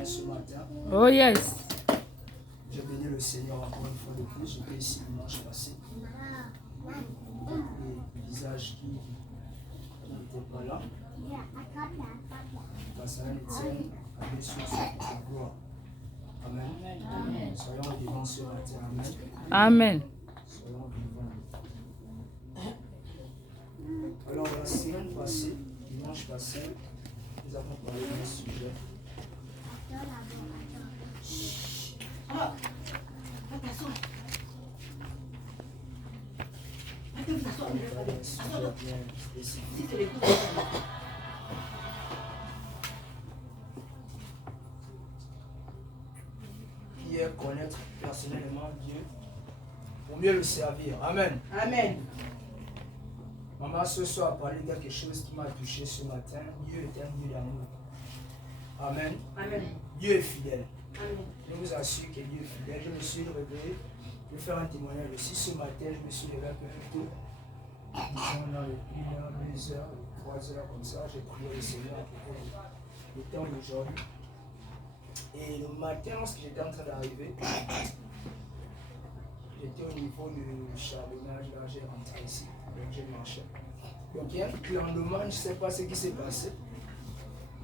bien ce matin. Oh yes. Je bénis le Seigneur encore une fois de plus. J'étais ici dimanche passé. Et visage qui n'était pas là. Grâce à un Étienne, à Dieu sur sa gloire. Amen. Amen. Soyons vivants ce matin. Amen. Amen. Soyons vivants. Alors, la semaine passée, dimanche passé, nous avons parlé d'un sujet. Qui est connaître personnellement Dieu pour mieux le servir. Amen. Amen. Maman ce soir a parlé de quelque chose qui m'a touché ce matin. Dieu est un Dieu d'amour. Amen. Amen. Dieu est fidèle. Amen. Je vous assure que Dieu est fidèle. Je me suis réveillé. Je vais faire un témoignage aussi. Ce matin, je me suis levé un peu plus tôt. Disons dans les 1h, 2h, 3h comme ça. J'ai prié le Seigneur pour le temps d'aujourd'hui. Et le matin, lorsque j'étais en train d'arriver, j'étais au niveau du charbonnage. Là, j'ai rentré ici. Donc, j'ai marché. Donc, il y a un clandement. Je ne sais pas ce qui s'est passé.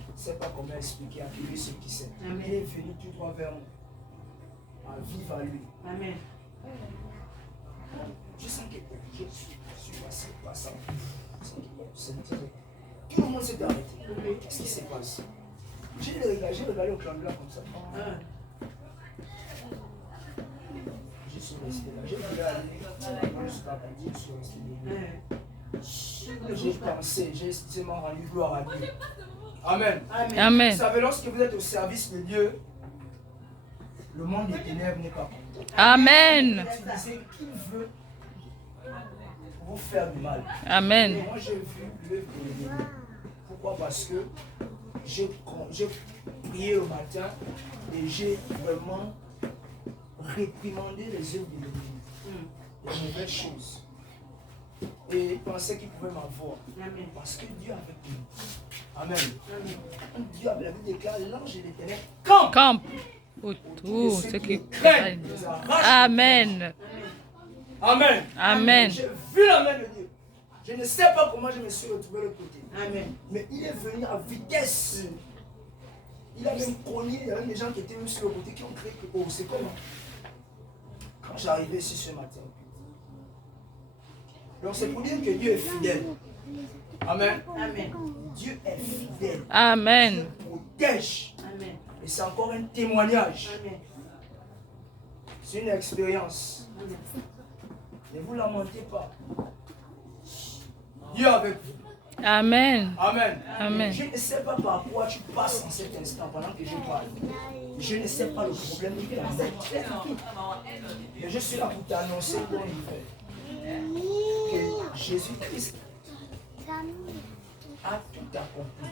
Je ne sais pas comment expliquer à lui ce qui s'est. Il est venu tout droit vers moi. À vivre à lui. Amen. Je sens que je suis passé par ça. Tout le monde s'est arrêté. Qu'est-ce qui se passe? J'ai regardé au clandestin comme ça. Je suis resté là. J'ai regardé. Je suis pas dit, je suis resté là. J'ai pensé, j'ai justement rendu gloire à Dieu. Amen. Amen. Vous savez, lorsque vous êtes au service de Dieu, le monde des ténèbres n'est pas content. Amen. Utilisez qui veut vous faire du mal. Amen. Moi, j'ai vu l'œuvre de l'ennemi. Pourquoi? Parce que j'ai prié le matin et j'ai vraiment réprimandé les œuvres de l'ennemi. Les mauvaises choses. Et il pensait qu'il pouvait m'avoir. Parce que Dieu est avec nous. Amen. Dieu avait la Bible déclare l'ange de l'Éternel Camp autour ceux qui craignent. Amen. Amen. Amen. J'ai vu la main de Dieu. Je ne sais pas comment je me suis retrouvé de l'autre côté. Amen. Mais il est venu à vitesse. Il a même cogné. Il y avait des gens qui étaient même sur le côté qui ont créé que, oh, c'est comment? Quand j'arrivais ici ce matin. Donc c'est pour dire que Dieu est fidèle. Amen. Amen. Dieu est fidèle. Amen. Dieu protège. Amen. Et c'est encore un témoignage. Amen. C'est une expérience. Amen. Ne vous lamentez pas. Dieu est avec vous. Amen. Amen. Amen. Je ne sais pas par quoi tu passes en cet instant pendant que je parle. Je ne sais pas le problème qui t'embête. Mais je suis là pour t'annoncer ton livre. Que Jésus-Christ a tout accompli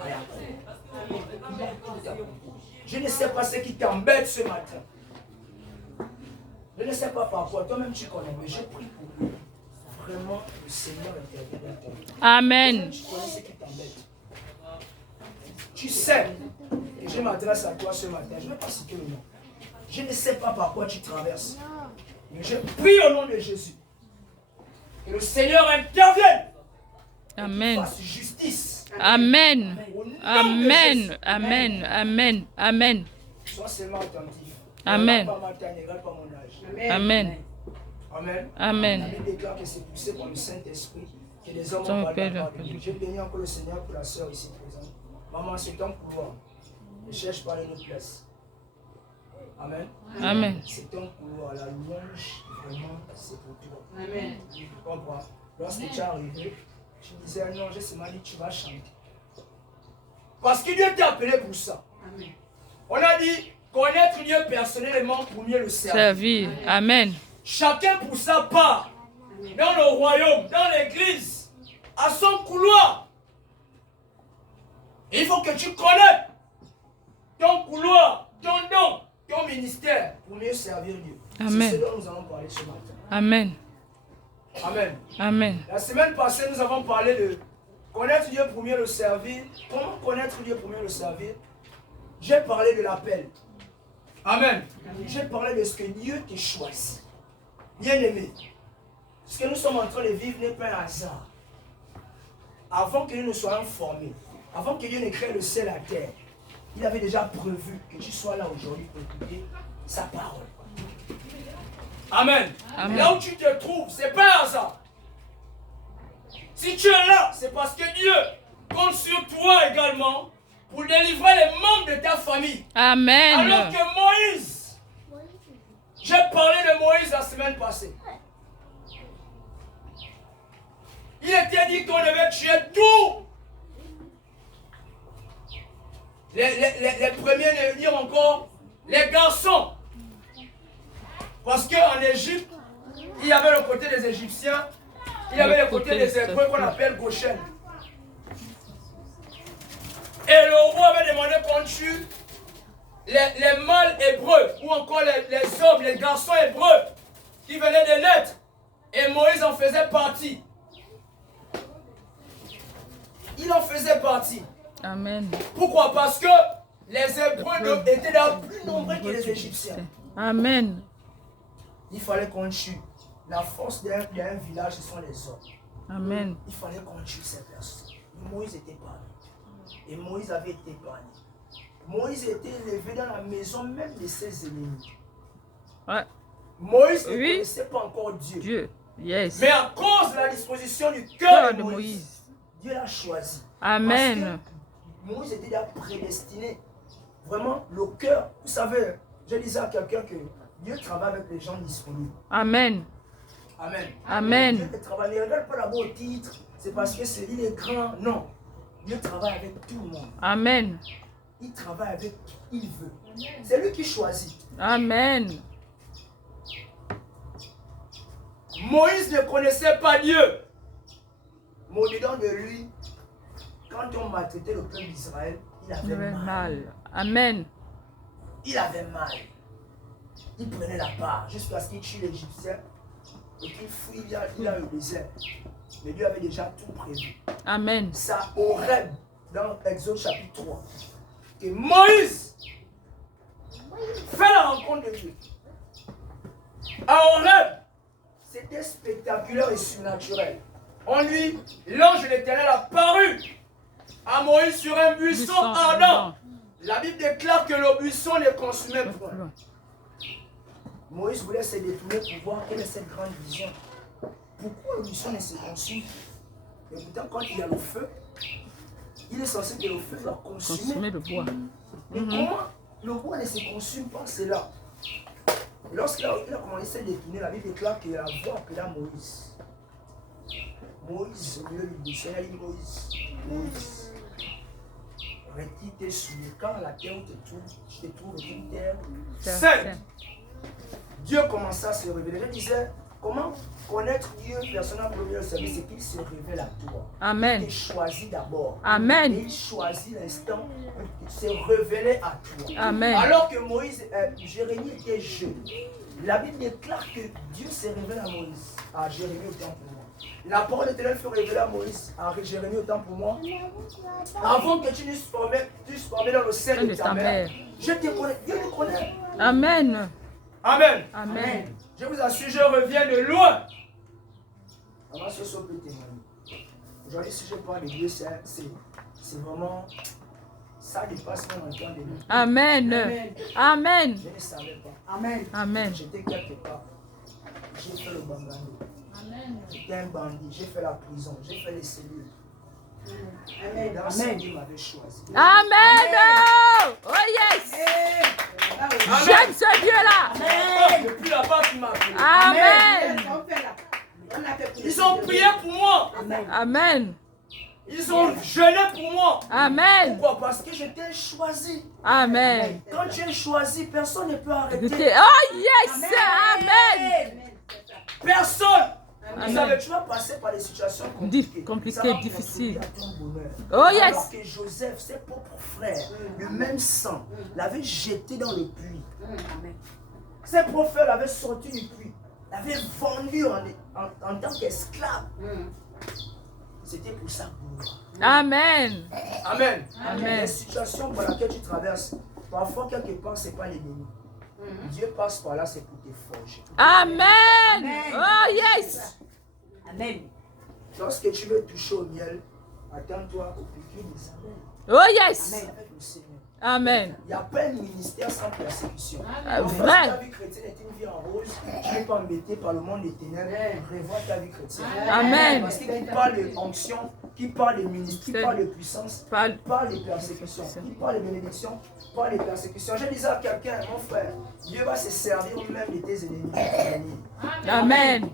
à la croix. Il a tout accompli. Je ne sais pas ce qui t'embête ce matin. Je ne sais pas par quoi. Toi-même tu connais, mais je prie pour lui. Vraiment, le Seigneur intervient dans ta vie. Amen. Tu connais ce qui t'embête. Tu sais, et je m'adresse à toi ce matin, je ne vais pas citer le nom. Je ne sais pas par quoi tu traverses. Mais je prie au nom de Jésus. Que le Seigneur intervienne. Amen. Et fasse justice. Amen. Au nom de Amen. Jésus. Amen. Amen. Amen. Sois seulement attentif. Amen. Ne regarde pas ma taille, ne regarde pas mon âge. Amen. Amen. Amen. La Bible déclare que c'est poussé par le Saint-Esprit que les hommes Son ont parlé Père, de Dieu. Je bénis encore le Seigneur pour la sœur ici présente. Maman, c'est ton couloir. Ne cherche pas les autres places. Amen. Amen. C'est ton couloir. La louange, vraiment, c'est pour toi. Amen. Tu comprends? Lorsque tu es arrivé, tu disais non, je sais mal dit tu vas chanter. Parce que Dieu t'a appelé pour ça. Amen. On a dit connaître Dieu personnellement pour mieux le servir. Servir. Amen. Chacun pour sa part. Dans le royaume, dans l'église, à son couloir. Et il faut que tu connaisses ton couloir, ton don, ton ministère pour mieux servir Dieu. Amen. C'est ce dont nous allons parler ce matin. Amen. Amen. Amen. La semaine passée, nous avons parlé de connaître Dieu pour mieux le servir. Comment connaître Dieu pour mieux le servir? J'ai parlé de l'appel. Amen. J'ai parlé de ce que Dieu t'a choisi. Bien-aimé, ce que nous sommes en train de vivre n'est pas un hasard. Avant que nous ne soyons formés, avant que Dieu ne crée le ciel et la terre, il avait déjà prévu que tu sois là aujourd'hui pour écouter sa parole. Amen. Amen. Là où tu te trouves, ce n'est pas un hasard. Si tu es là, c'est parce que Dieu compte sur toi également pour délivrer les membres de ta famille. Amen. Alors que Moïse, j'ai parlé de Moïse la semaine passée. Il était dit qu'on devait tuer tous. Les premiers, dire encore, les garçons. Parce qu'en Égypte, il y avait le côté des Égyptiens, il y avait le côté des Hébreux qu'on appelle Goshen. Et le roi avait demandé qu'on tue les mâles hébreux, ou encore les hommes, les garçons hébreux qui venaient de naître. Et Moïse en faisait partie. Il en faisait partie. Amen. Pourquoi? Parce que les Hébreux étaient plus nombreux que les Égyptiens. Amen. Il fallait qu'on tue. La force d'un village, ce sont les hommes. Amen. Il fallait qu'on tue ces personnes. Moïse était parmi. Et Moïse avait été parmi. Moïse était élevé dans la maison même de ses ennemis. Ouais. Moïse ne connaissait pas encore Dieu. Dieu. Yes. Mais à cause de la disposition du cœur de de Moïse, Dieu l'a choisi. Amen. Parce que Moïse était déjà prédestiné. Vraiment, le cœur. Vous savez, je disais à quelqu'un que Dieu travaille avec les gens disponibles. Amen. Amen. Amen. Dieu ne travaille, ne regarde pas d'abord au titre, c'est parce que c'est il est grand. Non. Dieu travaille avec tout le monde. Amen. Il travaille avec qui il veut. C'est lui qui choisit. Amen. Moïse ne connaissait pas Dieu. Mais au-dedans de lui, quand on maltraitait le peuple d'Israël, il avait mal. Amen. Il avait mal. Il prenait la part jusqu'à ce qu'il tue l'Égyptien et qu'il fuit il a le désert. Mais Dieu avait déjà tout prévu. Amen. Ça aurait, dans Exode chapitre 3, que Moïse fait la rencontre de Dieu. À Horeb, c'était spectaculaire et surnaturel. En lui, l'ange de l'Éternel a paru à Moïse sur un buisson ardent. La Bible déclare que le buisson ne consumait point. Moïse voulait se détourner pour voir quelle est cette grande vision. Pourquoi le buisson ne se consume pas? Et pourtant, quand il y a le feu, il est censé que le feu doit consumer le bois. Mais comment le bois ne se consume pas? C'est là. Et lorsqu'il a commencé à se détourner, la Bible déclare qu'il a la voix appela Moïse. Moïse, au milieu du buisson, il a dit Moïse, retire tes souliers. Quand la terre où tu te trouves une terre sainte. Dieu commença à se révéler. Je disais, comment connaître Dieu, personne n'a premier le service, c'est qu'il se révèle à toi. Amen. Il te choisit d'abord. Amen. Et il choisit l'instant où il s'est révélé à toi. Amen. Alors que Jérémie était jeune, la Bible déclare que Dieu s'est révélé à Moïse, à Jérémie autant pour moi. La parole de l'Éternel fut révélée à Moïse, à Jérémie autant pour moi. Avant que tu ne sois formé dans le sein de ta mère, je te connais, Dieu te connaît. Amen. Amen. Amen. Je vous assure, je reviens de loin. Avant ce soit peut témoigner. Aujourd'hui, si je parle de Dieu, c'est vraiment... Ça dépasse mon entendement de Dieu. Amen. Amen. Je ne savais pas. Amen. Amen. J'étais quelque part. J'ai fait le bangando. J'étais un bandit. J'ai fait la prison. J'ai fait les cellules. Amen. Dans ce Dieu m'avait choisi. Amen. Oh yes. J'aime ce Dieu-là. Amen. Depuis là-bas, tu m'as appelé. Amen. Ils ont prié pour moi. Amen. Ils ont jeûné pour moi. Amen. Pourquoi? Parce que j'étais choisi. Amen. Quand tu es choisi, personne ne peut arrêter. Oh yes. Amen. Personne. Vous Amen. savez, tu vas passer par des situations compliquées. Ça va difficiles. contribuer à ton bonheur. Oh yes. Alors que Joseph, ses propres frères, le même sang, l'avaient jeté dans le puits. Ses propres frères l'avaient sorti du puits. L'avaient vendu en tant qu'esclave. C'était pour sa gloire. Amen. Amen. Amen. Les situations par lesquelles tu traverses, parfois quelque part, ce n'est pas l'ennemi. Dieu passe par là, c'est pour te forger. Amen. Oh yes. Amen. Lorsque tu veux toucher au miel, attends-toi au piquet des abeilles. Oh yes. Avec le Seigneur. Amen. Il n'y a pas un ministère sans persécution. Vrai. Ta vie chrétienne est une vie en rose, tu n'es pas embêté par le monde des ténèbres, revois ta vie chrétienne. Amen. Parce qu'il parle de onction, qui parle de ministère, qui parle de puissance, Parle. qui parle de persécution, qui parle de bénédiction, qui parle de persécution. Je disais à quelqu'un, mon frère, Dieu va se servir même de tes ennemis. Amen.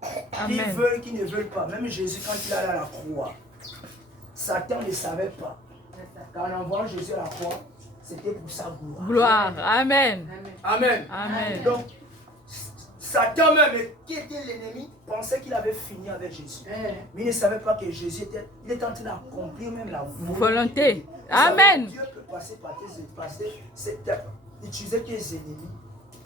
Qui Amen. veulent, qui ne veulent pas. Même Jésus, quand il allait à la croix, Satan ne savait pas. Quand on envoie Jésus à la croix, c'était pour sa gloire. Gloire. Amen. Amen. Amen. Donc, Satan même, qui était l'ennemi, pensait qu'il avait fini avec Jésus. Mais il ne savait pas que Jésus était en train d'accomplir même la Volonté. Vous savez, Amen. Dieu peut passer par utiliser tes ennemis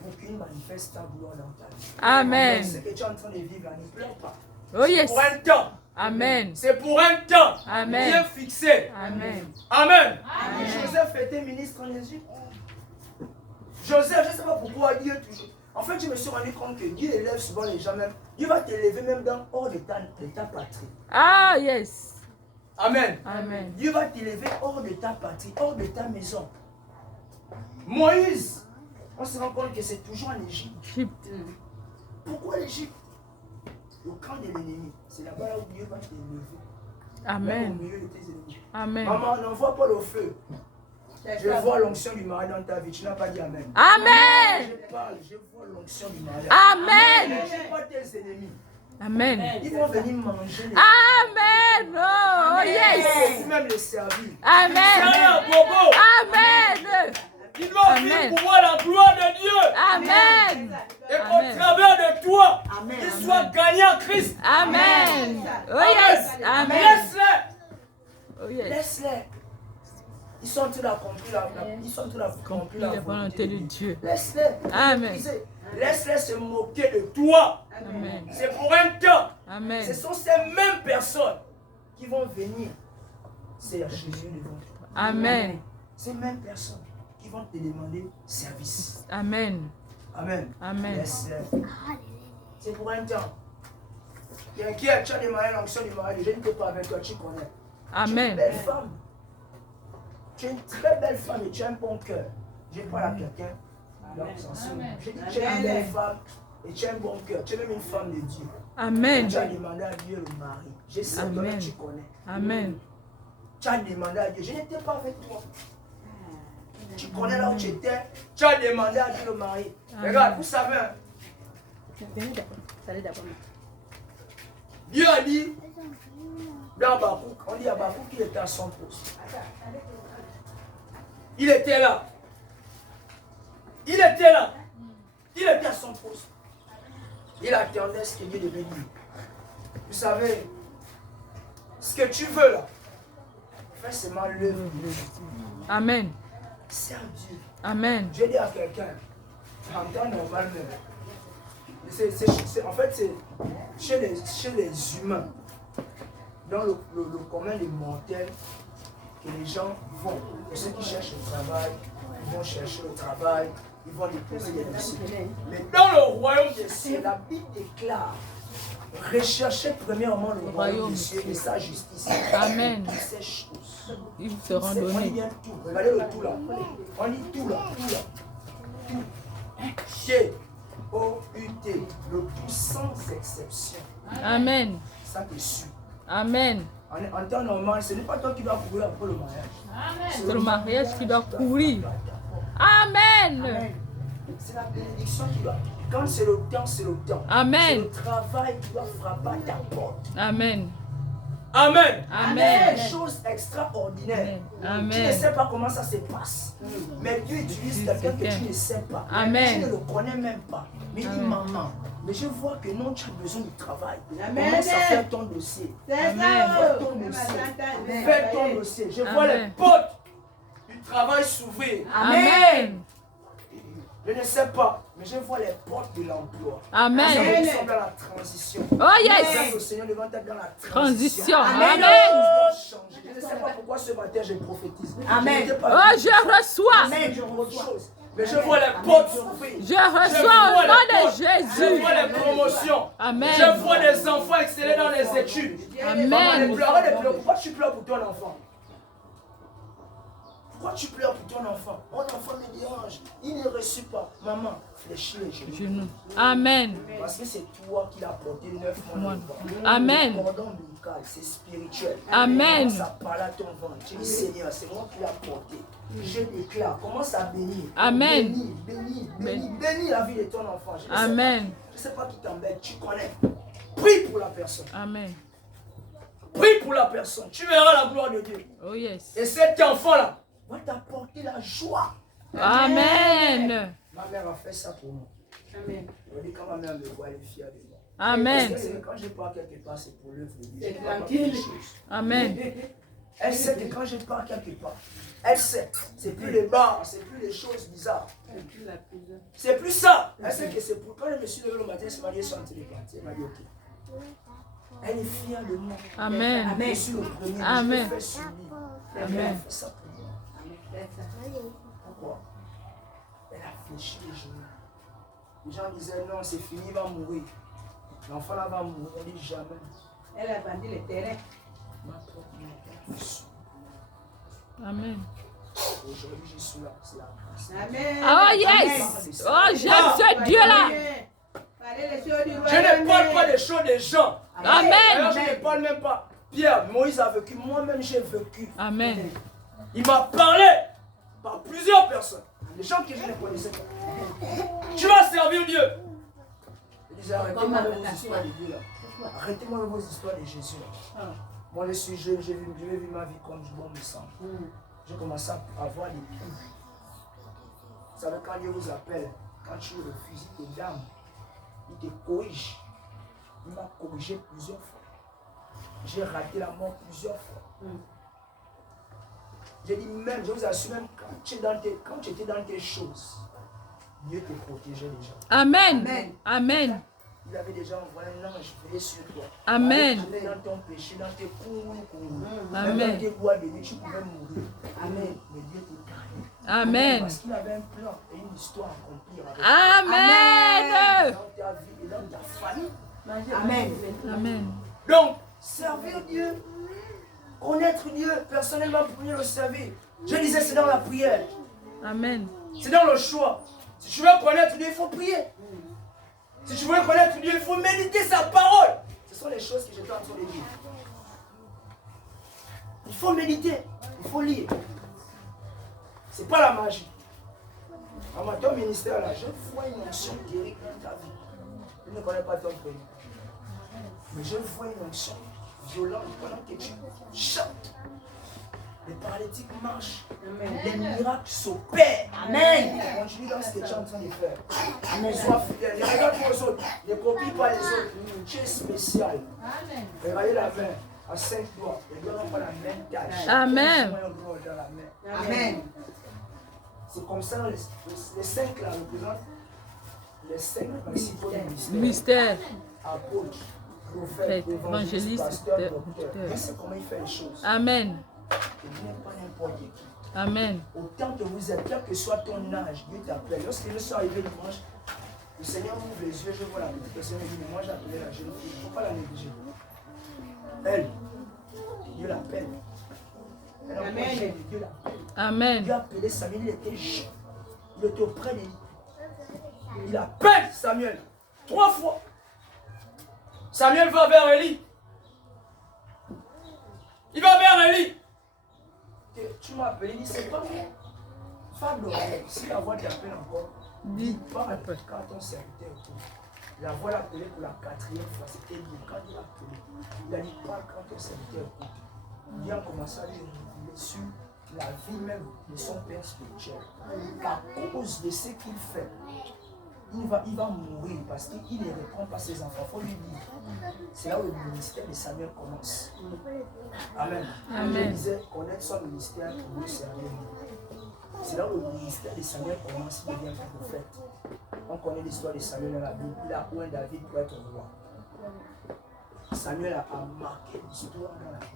pour qu'il manifeste ta gloire dans ta vie. Amen. Ce que tu es en train de vivre là, ne pleure pas. Oh yes. Pour un temps. Amen. C'est pour un temps. Amen. Bien fixé. Amen. Amen. Joseph était ministre en Égypte. Joseph, je ne sais pas pourquoi Dieu toujours. En fait, je me suis rendu compte que Dieu élève souvent les gens même. Dieu va t'élever même hors de ta patrie. Ah yes. Amen. Amen. Dieu va t'élever hors de ta patrie, hors de ta maison. Moïse, on se rend compte que c'est toujours en Égypte. Egypte. Pourquoi l'Égypte? Le camp de l'ennemi. C'est là-bas où Dieu va t'élever. Amen. Au milieu de tes ennemis. Amen. Maman, n'envoie pas le feu. Je vois l'onction du mari dans ta vie. Tu n'as pas dit Amen. Amen. Je parle, je vois l'onction du mari. Amen. Je vois tes ennemis. Amen. Ils vont venir manger les Amen. Oh yes. même les servir. Amen. Bobo. Amen. Ils vont vivre pour voir la gloire de Dieu. Amen. Et qu'au travers de toi, ils soient gagnés en Christ. Amen. Oh yes. Amen. Laisse-les. Oh yes. Laisse-les. Ils sont en train d'accomplir la volonté de Dieu. Laisse-les. Amen. Laisse-les se moquer de toi. Amen. C'est pour un temps. Amen. Ce sont ces mêmes personnes qui vont venir servir Jésus devant toi. Amen. Ces mêmes personnes qui vont te demander service. Amen. Amen. Amen. Laisse-les. C'est pour un temps. T'inquiète, tu as demandé l'onction du mari. Je ne peux pas avec toi, tu connais. Tu es une Amen. belle femme. Tu es une très belle femme et tu as un bon cœur. Je parle à quelqu'un. Je dis tu es une belle femme et tu as un bon cœur. Tu es même une femme de Dieu. Amen. Tu as demandé à Dieu le mari. Je sais que Amen. tu connais. Amen. Tu as demandé à Dieu. Je n'étais pas avec toi. Tu connais là où tu étais. Tu as demandé à Dieu le mari. Regarde, vous savez. Dieu a dit dans Bakouk, on dit à Bakouk qu'il était à son poste. Il était là. Il était là. Il était à son poste. Il attendait ce que Dieu devait dire. Vous savez, ce que tu veux là, fais seulement l'œuvre. Amen. Sers Dieu. Amen. Je dis à quelqu'un, en temps normal même, en fait, c'est chez les humains, dans le commun des mortels, que les gens vont. Pour ceux qui cherchent le travail, ils vont chercher le travail, ils vont déposer des dossiers. Mais dans le royaume des cieux, la Bible déclare, recherchez premièrement le royaume des cieux et sa justice. Amen. Toutes ces choses. Ils seront On dit donnés. bien tout. Regardez le tout là. On dit tout là. Tout là. Tout. T-O-U-T. Le tout sans exception. Amen. Ça te suit. Amen. En temps normal, ce n'est pas toi qui vas courir après le mariage. C'est le mariage qui doit courir. Amen. C'est la bénédiction qui doit. Quand c'est le temps, c'est le temps. Amen. C'est le travail qui doit frapper à ta porte. Amen. Amen. Amen. Des choses extraordinaires. Amen. Tu ne sais pas comment ça se passe. Mais Dieu utilise quelqu'un que tu ne sais pas. Amen. Tu ne le connais même pas. Mais il dit, Amen. maman, mais je vois que non, tu as besoin de travail. Amen. Commence à faire ton dossier. Amen. Fais ton dossier. Fais ton dossier. Je vois Amen. les portes du travail s'ouvrir. Amen. Je ne sais pas, mais je vois les portes de l'emploi. Amen. Nous sommes dans la transition. Oh yes. Le Seigneur devant être dans la Transition. Amen. Amen. Je ne sais pas pourquoi ce matin je prophétise. Amen. Oh, je reçois. Amen. Je vois autre chose. Mais je vois les portes s'ouvrir. Je reçois au nom de Je Jésus. vois les promotions. Amen. Je vois des enfants exceller dans les études. Amen. Maman, ne pleure, arrête de pleurer. Pourquoi tu pleures pour ton enfant? Pourquoi tu pleures pour ton enfant? Mon enfant me dérange. Il ne reçut pas. Maman, fléchis les genoux. Genoux. Amen. Parce que c'est toi qui l'as porté 9 mois. Amen. Le cordon ombilical, c'est spirituel. Amen. Commence à parler à ton ventre. Tu dis, Seigneur, c'est moi qui l'ai porté. Je déclare, commence à bénir. Amen. Bénis la vie de ton enfant. Amen. Je ne sais pas qui t'embête, tu connais. Prie pour la personne. Amen. Prie pour la personne. Tu verras la gloire de Dieu. Oh yes. Et cet enfant-là va t'apporter la joie. Amen. Ma mère a fait ça pour moi. Amen. Je dis, quand ma mère me voit, elle est fière de moi. Amen. Parce que quand je pars quelque part, c'est pour l'œuvre de Dieu. C'est Je pars pas pour tranquille. des choses. Amen. Elle sait que quand je pars quelque part, elle sait. C'est plus les bars, c'est plus les choses bizarres. C'est plus ça. Elle sait que c'est pour. Quand je me suis levé le matin, c'est m'a dit, sont télépartis. Elle m'a dit, ok. Elle est fière de moi. Amen. Je suis le premier. Amen. Je fais suivre. Amen. Elle a fait ça pour moi. Pourquoi? Elle a fléchi les genoux. Les gens disaient non, c'est fini, il va mourir. L'enfant là va mourir. On dit jamais. Elle a vendu le terrain. Ma propre mère. Amen. Aujourd'hui, je suis là. C'est la grâce. Amen. Oh yes. Oh, j'aime ce Dieu-là. Je ne parle pas des choses des gens. Amen. D'ailleurs, je ne parle même pas. Pierre, Moïse a vécu. Moi-même, j'ai vécu. Amen. Il m'a parlé par plusieurs personnes. Des gens que je ne connaissais pas. Tu vas servir Dieu. Il disait, arrêtez-moi avec vos histoires de Dieu là. Arrêtez-moi avec vos histoires de Jésus là. Moi, je suis jeune, je vais vivre ma vie comme je me sens. J'ai commencé à avoir des coups. Vous savez, quand Dieu vous appelle, quand tu refuses, il te dame, il te corrige. Il m'a corrigé plusieurs fois. J'ai raté la mort plusieurs fois. J'ai dit même, je vous assure même, quand tu étais dans tes choses, Dieu te protégeait déjà. Amen. Amen. Il avait déjà envoyé un ange veillé sur toi. Amen. Tu étais dans ton péché, dans tes courroux. Amen. Même dans tes bois de nuit, tu pouvais mourir. Amen. Mais Dieu te gardait. Amen. Parce qu'il avait un plan et une histoire à accomplir avec Amen. dans ta vie et dans ta famille. Amen. Amen. Donc, servir Dieu, connaître Dieu, personnellement pour mieux le servir. Je disais, c'est dans la prière. Amen. C'est dans le choix. Si tu veux connaître Dieu, il faut prier. Si tu veux connaître Dieu, il faut méditer sa parole. Ce sont les choses que j'étais en train de dire. Il faut méditer, il faut lire. C'est pas la magie. À ton ministère là, je vois une onction terrible dans ta vie. Je ne connais pas ton prénom. Mais je vois une onction violente pendant que tu chantes. Les paralytiques marchent. Les miracles s'opèrent. Amen. Continue dans ce que tu es en train de faire. Amen. Sois fidèle. Ne regarde pas aux autres. Ne copie pas les autres. Tu es spécial. Regardez la main à 5 doigts. Les doigts n'ont pas la même taille. Amen. Amen. C'est comme ça, les 5 là représentent les 5 principaux du ministère. Mystère. Apôtre, prophète, évangéliste, pasteur, docteur. C'est comment il fait les choses. Amen. Il n'est pas n'importe qui. Amen. Autant que vous êtes, quel que soit ton âge, Dieu t'appelle. Lorsque je suis arrivé dimanche, le Seigneur ouvre les yeux, je vois la petite personne et dit, mais moi j'ai appelé la jeune fille, il ne faut pas la négliger. Elle, Dieu l'appelle. Amen. Dieu l'appelle. Amen. Dieu a appelé Samuel, il était jeune. Il était auprès de lui. Il appelle Samuel 3 fois. Samuel va vers Élie. Il va vers Élie. Tu m'as appelé, il dit, c'est pas vrai. Femme d'oreille, si la voix t'appelle encore, dis pas quand ton serviteur écoute. La voix l'a appelé pour la 4e fois, c'était lui. Quand il l'a appelé, il a dit pas quand ton serviteur écoute. Il a commencé à lui révéler sur la vie même de son père spirituel. À cause de ce qu'il fait, il va mourir parce qu'il ne reprend pas ses enfants. Il faut lui dire. C'est là où le ministère de Samuel commence. Amen. Amen. Il disait connaître son ministère pour lui servir. C'est là où le ministère de Samuel commence, il devient prophète. On connaît l'histoire de Samuel dans la Bible, là où un David pour être roi. Samuel a marqué l'histoire dans la Bible.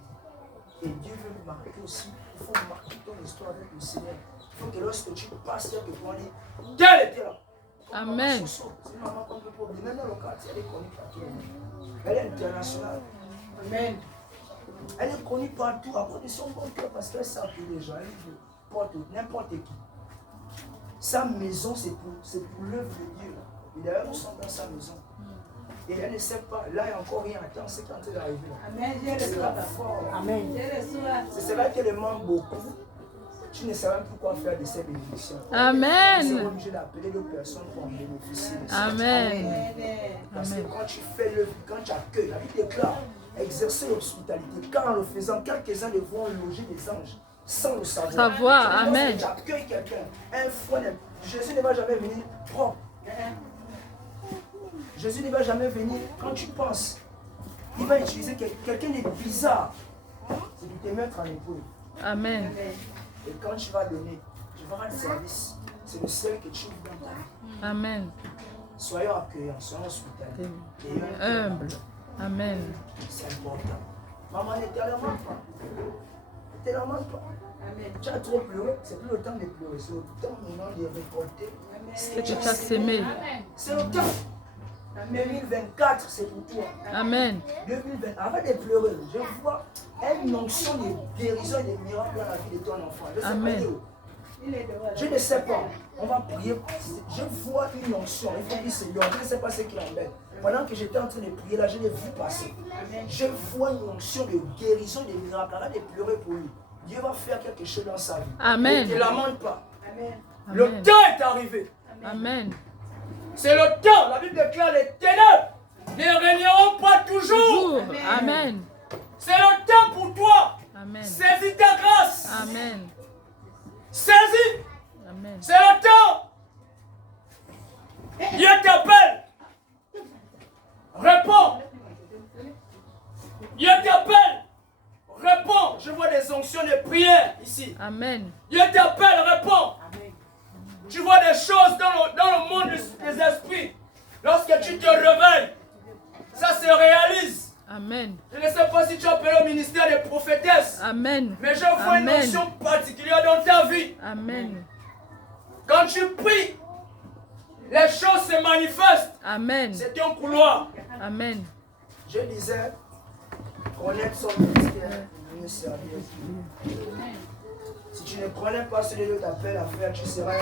Et Dieu veut nous marquer aussi. Il faut marquer ton histoire avec le Seigneur. Il faut que lorsque tu passes quelque part, on dit, quel était là? Amen. C'est une maman qu'on peut pas oublier. Même dans le quartier, elle est connue partout. Elle est internationale. Amen. Elle est connue partout à cause de son bon cœur parce qu'elle sert pour les gens. Elle porte n'importe qui. Sa maison, c'est pour l'œuvre de Dieu. Et d'ailleurs, nous sommes dans sa maison. Et elle ne sait pas, là il n'y a encore rien. Attends, c'est quand elle est arrivée. Amen. Amen. C'est cela qui le manque beaucoup. Tu ne sais même plus quoi faire de ces bénédictions. Amen. Tu es obligé d'appeler d'autres personnes pour en bénéficier. Amen. Parce que quand tu fais l'œuvre, quand tu accueilles, la Bible déclare exercer l'hospitalité. Car en le faisant, quelques-uns devront loger des anges sans le savoir. Amen. Tu accueilles quelqu'un, un foie. Jésus ne va jamais venir propre. Jésus ne va jamais venir quand tu penses. Il va utiliser quelqu'un de bizarre. C'est de te mettre en épaule. Amen. Et quand tu vas donner, tu vas rendre service. C'est le seul que tu ouvres dans ta vie. Amen. Soyons accueillants, soyons hospitaliers. Et Humble. Amen. c'est important. Maman, ne te lamente pas. Ne te lamente pas. Amen. Tu as trop pleuré, c'est plus le temps de pleurer, c'est le temps maintenant de récolter. Que tu as sémé. C'est le temps. 2024, c'est pour toi. Amen. 2020, arrête de pleurer. Je vois une onction de guérison et de miracles dans la vie de ton enfant. Je sais Amen. pas où. Je ne sais pas. On va prier. Je vois une onction. Il faut dire Seigneur. Je ne sais pas ce qui l'embête. Pendant que j'étais en train de prier là, je l'ai vu passer. Je vois une onction de guérison, de miracles. Arrête de pleurer pour lui. Dieu va faire quelque chose dans sa vie. Amen. Ne te lamente pas. Amen. Le Amen. temps est arrivé. Amen. C'est le temps. La Bible déclare les ténèbres ne régneront pas toujours. Amen. C'est le temps pour toi. Amen. Saisis ta grâce. Amen. Saisis. Amen. C'est le temps. Dieu t'appelle. Réponds. Dieu t'appelle. Réponds. Je vois des onctions de prière ici. Amen. Dieu t'appelle. Réponds. Tu vois des choses dans le monde des esprits. Lorsque tu te réveilles, ça se réalise. Amen. Je ne sais pas si tu appelles au ministère des prophétesses. Amen. Mais je vois une Amen. onction particulière dans ta vie. Amen. Quand tu pries, les choses se manifestent. Amen. C'est un couloir. Amen. Je disais, connaître son ministère, mieux servir. Si tu ne connais pas ce que Dieu t'appelle à faire, tu seras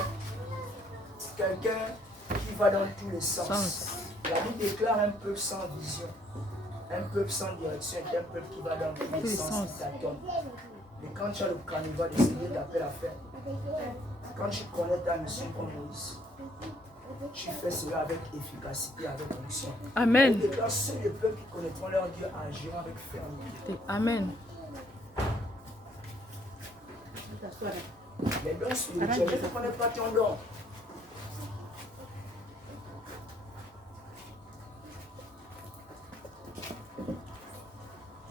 quelqu'un qui va dans tous les sens. La Bible déclare un peuple sans vision, un peuple sans direction, et un peuple qui va dans tous les sens, qui t'attend. Mais quand tu as le carnival de ce que Dieu t'appelle à faire, quand tu connais ta mission comme Moïse, tu fais cela avec efficacité, avec onction. Amen. Et là, seuls les peuples qui connaîtront leur Dieu agiront avec fermeté. Amen. Les dons spirituels, je ne connais pas ton don.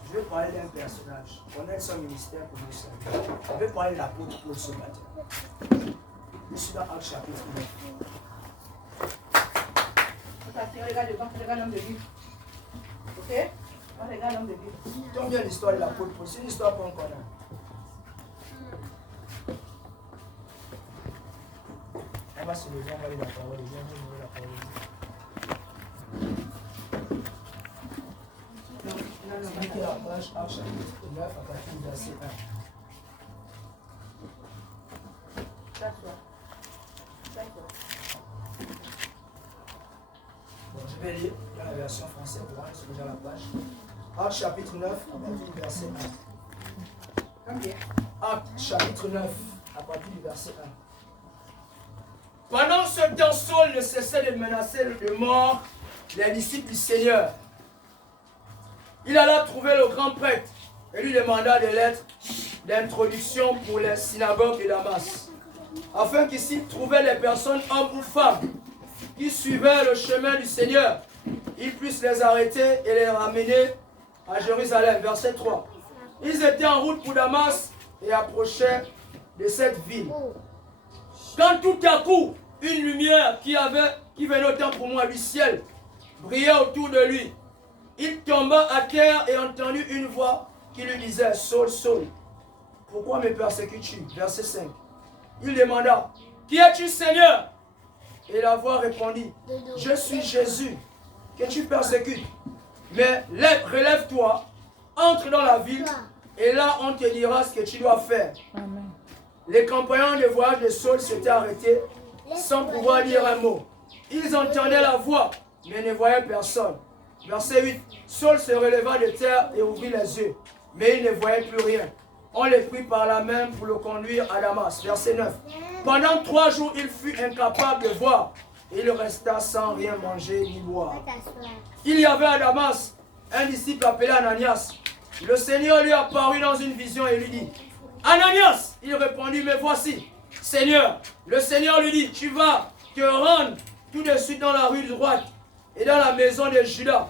Je vais parler d'un personnage. Connaître son ministère pour nous servir. Je vais parler de l'apôtre Paul ce matin. Je suis dans Actes chapitre 9. Regarde l'homme de Dieu. Ok? Regarde l'homme de Dieu. Tombe bien l'histoire de l'apôtre Paul. C'est une histoire qu'on connaît. On va se lever, on va lire la parole de Dieu. On va lire la parole de Dieu. Expliquez la page Actes chapitre 9 à partir du verset 1. Bon, je vais lire dans la version française pour voir, c'est déjà la page. Actes chapitre 9 à partir du verset 1. Actes chapitre 9 à partir du verset 1. Pendant ce temps, Saul ne cessait de menacer de mort les disciples du Seigneur. Il alla trouver le grand prêtre et lui demanda des lettres d'introduction pour les synagogues de Damas, afin qu'il s'y trouvait les personnes, hommes ou femmes, qui suivaient le chemin du Seigneur. Il puisse les arrêter et les ramener à Jérusalem. Verset 3. Ils étaient en route pour Damas et approchaient de cette ville. Quand tout à coup, une lumière qui venait autant pour moi du ciel brillait autour de lui, il tomba à terre et entendit une voix qui lui disait, Saul, Saul, pourquoi me persécutes-tu? Verset 5. Il demanda, qui es-tu, Seigneur? Et la voix répondit, je suis Jésus, que tu persécutes. Mais relève-toi, entre dans la ville, et là on te dira ce que tu dois faire. Amen. Les compagnons de voyage de Saul s'étaient arrêtés sans pouvoir dire un mot. Ils entendaient la voix, mais ne voyaient personne. Verset 8. Saul se releva de terre et ouvrit les yeux, mais il ne voyait plus rien. On le prit par la main pour le conduire à Damas. Verset 9. Pendant 3 jours, il fut incapable de voir. Et il resta sans rien manger ni boire. Il y avait à Damas un disciple appelé Ananias. Le Seigneur lui apparut dans une vision et lui dit, Ananias! Il répondit, mais voici. Seigneur, le Seigneur lui dit, tu vas te rendre tout de suite dans la rue droite et dans la maison de Judas.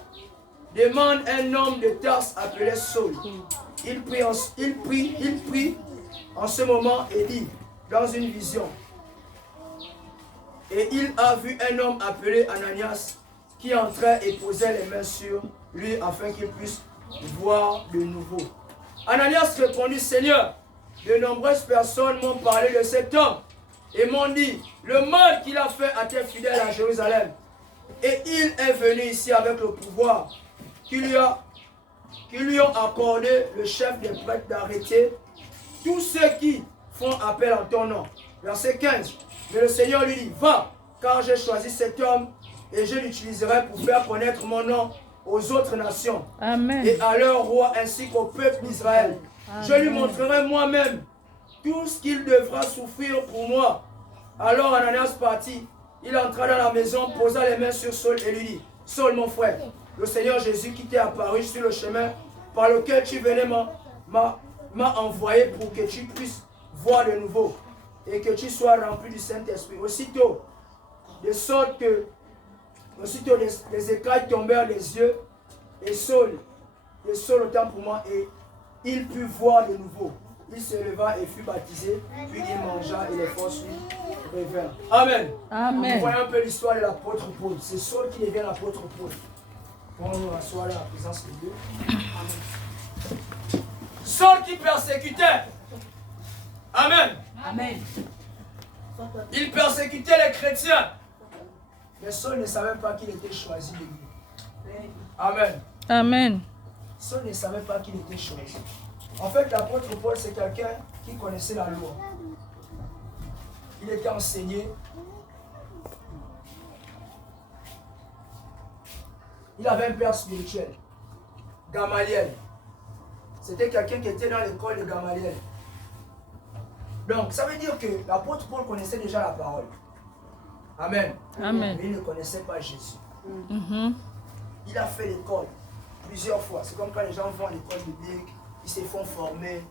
Demande un homme de Tarse appelé Saul. Il prit en ce moment et dit, dans une vision, et il a vu un homme appelé Ananias qui entrait et posait les mains sur lui afin qu'il puisse voir de nouveau. Ananias répondit, Seigneur, de nombreuses personnes m'ont parlé de cet homme et m'ont dit le mal qu'il a fait à tes fidèles à Jérusalem. Et il est venu ici avec le pouvoir qui lui ont accordé le chef des prêtres d'arrêter tous ceux qui font appel en ton nom. Verset 15. Mais le Seigneur lui dit, va, car j'ai choisi cet homme et je l'utiliserai pour faire connaître mon nom aux autres nations. Amen. Et à leur roi ainsi qu'au peuple d'Israël. Je lui montrerai moi-même tout ce qu'il devra souffrir pour moi. Alors Ananias partit. Il entra dans la maison, posa les mains sur Saul et lui dit, Saul mon frère, le Seigneur Jésus qui t'est apparu sur le chemin par lequel tu venais m'a envoyé pour que tu puisses voir de nouveau et que tu sois rempli du Saint-Esprit. Aussitôt, de sorte que les écailles tombèrent des yeux et Saul autant pour moi et il put voir de nouveau. Il se leva et fut baptisé, puis il mangea et les forces lui revinrent. Amen. Amen. Vous voyez un peu l'histoire de l'apôtre Paul. C'est Saul qui devient l'apôtre Paul. On nous rasseoir là, la présence de Dieu. Amen. Saul qui persécutait. Amen. Amen. Il persécutait les chrétiens. Mais Saul ne savait pas qu'il était choisi de Dieu. Amen. Amen. Saul ne savait pas qu'il était choisi. En fait, l'apôtre Paul, c'est quelqu'un qui connaissait la loi. Il était enseigné. Il avait un père spirituel, Gamaliel. C'était quelqu'un qui était dans l'école de Gamaliel. Donc, ça veut dire que l'apôtre Paul connaissait déjà la parole. Amen. Amen. Mais il ne connaissait pas Jésus. Mhm. Il a fait l'école plusieurs fois. C'est comme quand les gens vont à l'école biblique, ils se font former.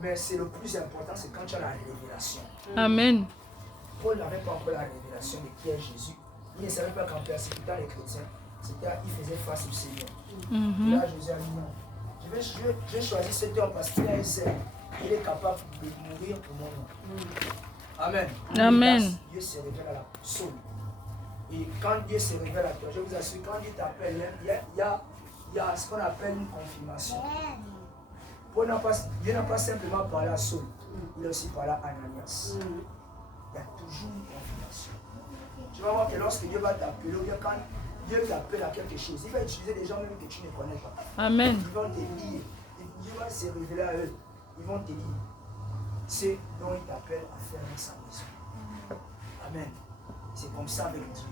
Mais c'est le plus important, c'est quand tu as la révélation. Amen. Paul n'avait pas encore la révélation de qui est Jésus. Il ne savait pas qu'en persécutant les chrétiens, il faisait face au Seigneur. Mhm. Là, Jésus a dit non. Je choisis cet homme parce qu'il a un zèle. Il est capable de mourir pour mon nom. Amen. Amen. Dieu se révèle à la personne. Et quand Dieu se révèle à toi, je vous assure, quand Dieu t'appelle, il y a ce qu'on appelle une confirmation. Dieu n'a pas simplement parlé à Saul, il a aussi parlé à Ananias. Il y a toujours une confirmation. Tu vas voir que lorsque Dieu va t'appeler, ou bien quand Dieu t'appelle à quelque chose, il va utiliser des gens même que tu ne connais pas. Amen. Ils vont te dire, Dieu va se révéler à eux. Ils vont te dire, c'est dont il t'appelle à faire dans sa maison. Amen. C'est comme ça avec Dieu.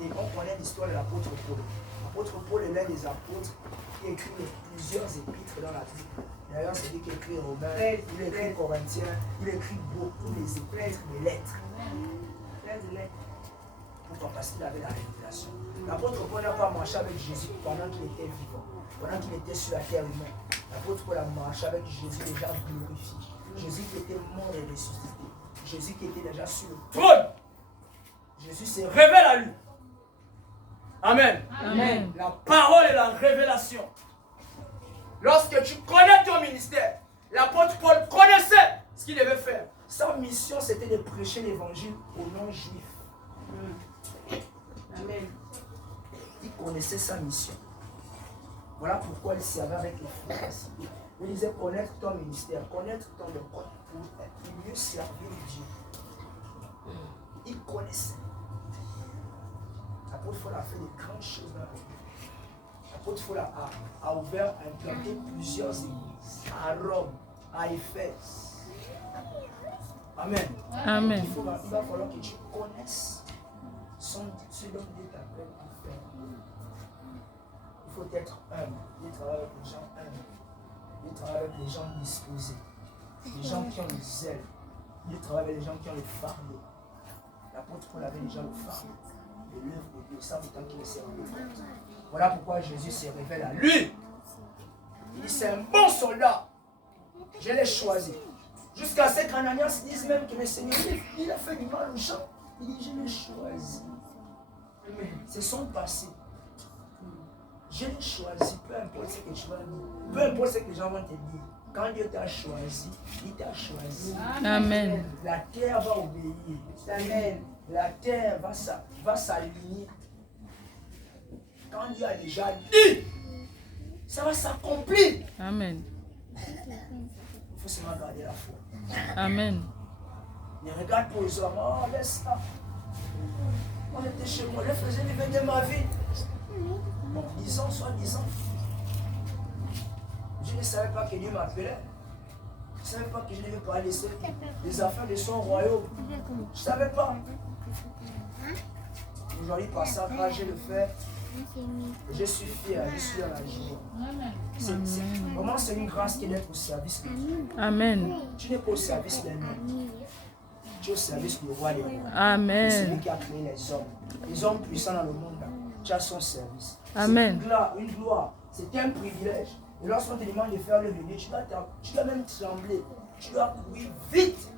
Et on connaît l'histoire de l'apôtre Paul. L'apôtre Paul est l'un des apôtres qui écrit plusieurs épîtres dans la Bible. D'ailleurs, c'est lui qui écrit Romains, il écrit Corinthiens, il écrit beaucoup les épîtres, les lettres. Pourquoi? Parce qu'il avait la révélation. L'apôtre Paul n'a pas marché avec Jésus pendant qu'il était vivant, pendant qu'il était sur la terre humaine. L'apôtre Paul a marché avec Jésus déjà glorifié. Jésus qui était mort et ressuscité. Jésus qui était déjà sur le trône. Jésus se révèle à lui. Amen. Amen. La parole est la révélation. Lorsque tu connais ton ministère, l'apôtre Paul connaissait ce qu'il devait faire. Sa mission, c'était de prêcher l'évangile aux non-juifs. Amen. Il connaissait sa mission. Voilà pourquoi il servait avec les frères. Il disait connaître ton ministère, connaître ton code pour mieux servir Dieu. Il connaissait. L'apôtre Paul a fait de grandes choses dans la vie. L'apôtre Paul a ouvert, a implanté plusieurs églises à Rome, à Éphèse. Amen. Amen. Il va falloir que tu connaisses ce dont Dieu t'appelle à faire. Il faut être humble. Il travaille avec les gens humbles. Il travaille avec les gens disposés. Les gens qui ont le zèle. Il travaille avec les gens qui ont le fardeau. L'apôtre Paul avait déjà le fardeau. De l'œuvre de Dieu. Ça, autant qu'il est servi. Voilà pourquoi Jésus se révèle à lui. Il dit, c'est un bon soldat. Je l'ai choisi. Jusqu'à ce qu'Ananias dise même que le Seigneur, il a fait du mal aux gens. Il dit, je l'ai choisi. C'est son passé. Je l'ai choisi, peu importe ce que tu vas dire. Peu importe ce que les gens vont te dire. Quand Dieu t'a choisi, il t'a choisi. Amen. La terre va obéir. Amen. La terre va s'aligner. Quand Dieu a déjà dit, ça va s'accomplir. Amen. Il faut seulement garder la foi. Amen. Ne regarde pas aux hommes. Oh, laisse ça. On était chez moi, je faisais vivre de ma vie. Bon, 10 ans, soit 10 ans. Je ne savais pas que Dieu m'appelait. Je ne savais pas que je ne devais pas laisser les affaires de son royaume. Je ne savais pas. Aujourd'hui, par sa grâce, je le fais. Je suis fier, je suis dans la joie. Vraiment, c'est une grâce qui est d'être au service de Dieu. Amen. Tu n'es pas au service d'un homme. Tu es au service du roi des rois. C'est Amen. lui qui a créé les hommes. Les hommes puissants dans le monde, là, tu as son service. Amen. C'est une gloire. C'est un privilège. Et lorsqu'on te demande de faire le venir, tu dois même trembler. Tu dois courir vite.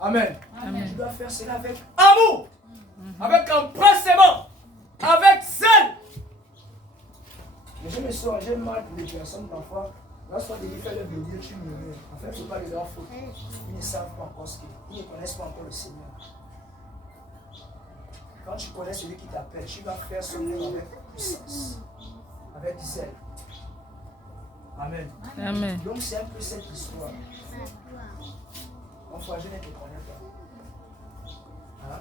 Amen. Amen. Tu dois faire cela avec amour, avec empressement, avec zèle. Mais je me sens, j'ai mal pour les personnes parfois. Lorsqu'on te dit faire le venir, tu murmures. En fait, ce n'est pas de leur faute. Ils ne savent pas encore ce qu'ils ne connaissent pas encore le Seigneur. Quand tu connais celui qui t'appelle, tu vas faire son œuvre avec puissance, avec zèle. Amen. Amen. Donc c'est un peu cette histoire. Mon frère, je ne te connais pas. Hein?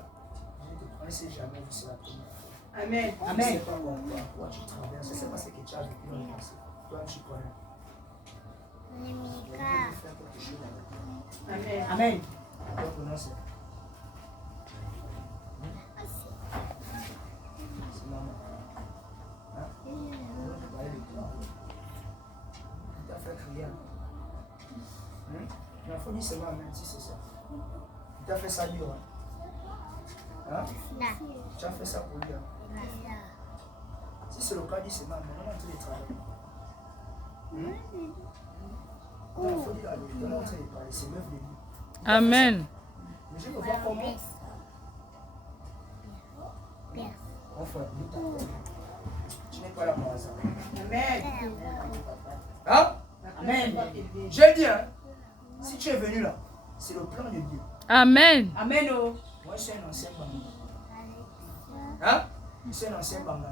Je ne te connaissais jamais, c'est la première fois. Amen. Je ne sais pas pourquoi tu traverses, je ne sais pas ce que tu as vécu dans le passé. Toi, tu connais. Je vais faire quelque chose avec toi. Amen. Amen. Votre nom c'est maman. Hein? On va parler de toi. Il t'a fait crier. Il faut dire seulement Amen si c'est ça. Il t'a fait ça dur. Hein? Tu as fait ça pour lui. Hein? Si c'est le cas, dis seulement Amen. On va entrer les travailler. Non, il faut dire la vérité. On va entrer les parler. C'est l'œuvre de Dieu. Amen. Mais je me vois comment. Mon frère, Dieu t'appelle. Tu n'es pas là par hasard. Amen. Hein? Amen. J'ai dit, hein, si tu es venu là, c'est le plan de Dieu. Amen. Amen. Oh. Moi, je suis un ancien bambou. Hein? Je suis un ancien bambou.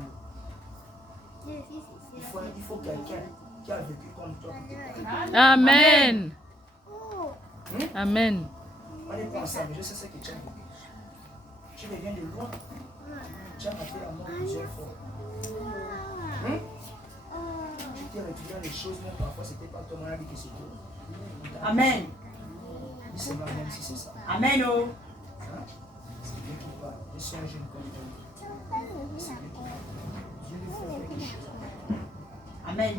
Il faut quelqu'un qui a vécu comme toi pour te parler. Amen. Amen. On n'est pas ensemble, je sais ce que tu as vécu. Tu viens de loin. Tu as raté la mort plusieurs fois. Tu t'es retrouvé dans les choses, même parfois c'était pas toi, mon ami qui c'était. Amen. Dis seulement même si c'est ça. Amen. Oh. Hein? C'est Dieu qui parle. Je suis un jeune comme toi. C'est Dieu qui parle. Dieu lui fait quelque chose. Amen.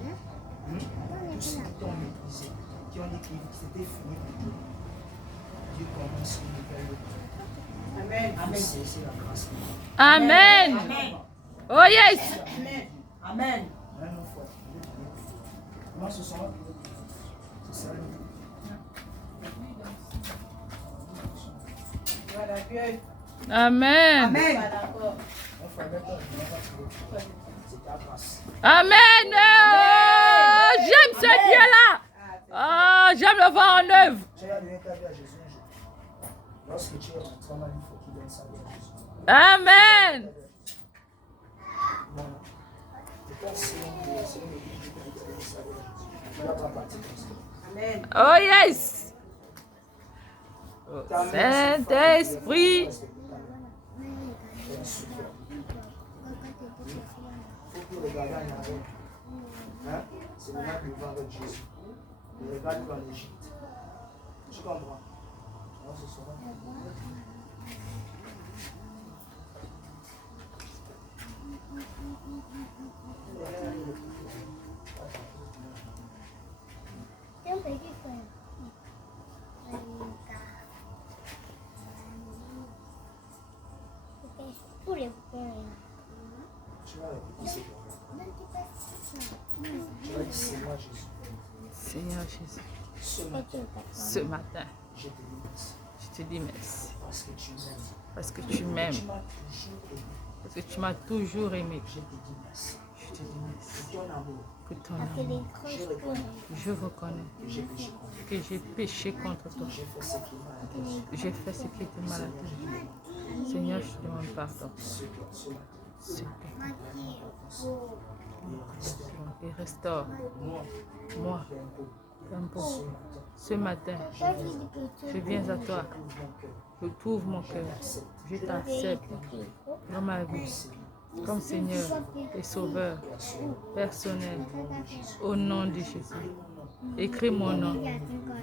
Tous ceux qui t'ont méprisé, qui ont dit que c'était fini pour Dieu. Dieu commence une nouvelle vie. Amen. Amen. C'est la grâce. Amen. Amen. Oh yes. Amen. Amen. Maintenant, faut moi, ce soir, c'est ça le but. Voilà, Dieu. Amen. Amen. Pas d'accord. Mon frère, maintenant, je ne vais pas trouver. C'est ta grâce. Amen. Oh, j'aime ce Dieu-là. Ah, j'aime le voir en œuvre. Tu as donné ta vie à Jésus un jour. Lorsque tu es rentré en mal, il faut qu'il donne sa vie à Jésus. Amen. Voilà. Et quand c'est une église qui donne sa vie à Jésus, tu ne vas pas partir comme ça. Amen. Oh yes. Ta main, Saint-Esprit. c'est un super. Il faut que regarder en arrière. Hein? C'est maintenant devant avec Jésus. Ne regarde pas en Égypte. Tu comprends? Non, ce sera. Tu vas répéter ces paroles. Tu vas dire Seigneur Jésus. Seigneur Jésus, Ce matin, ce matin, je te dis merci. je te dis merci. Parce que tu m'aimes. Parce que tu m'aimes. Tu m'as toujours aimé. Parce que tu m'as toujours aimé. Je te dis merci. Je te dis merci. Pour ton amour, Que ton amour, je reconnais je reconnais que j'ai péché contre toi. que j'ai péché contre toi. J'ai fait ce qui m'a interdit. J'ai fait ce qui était mal à Seigneur, je toi. te demande Seigneur, je te demande pardon. ce matin. S'il te plaît. Et Et restaure moi, moi, un peu. ce matin, Ce matin, je viens à toi. Je t'ouvre mon cœur. Je t'accepte dans ma vie comme Seigneur et Sauveur personnel. Au nom de Jésus. Écris mon nom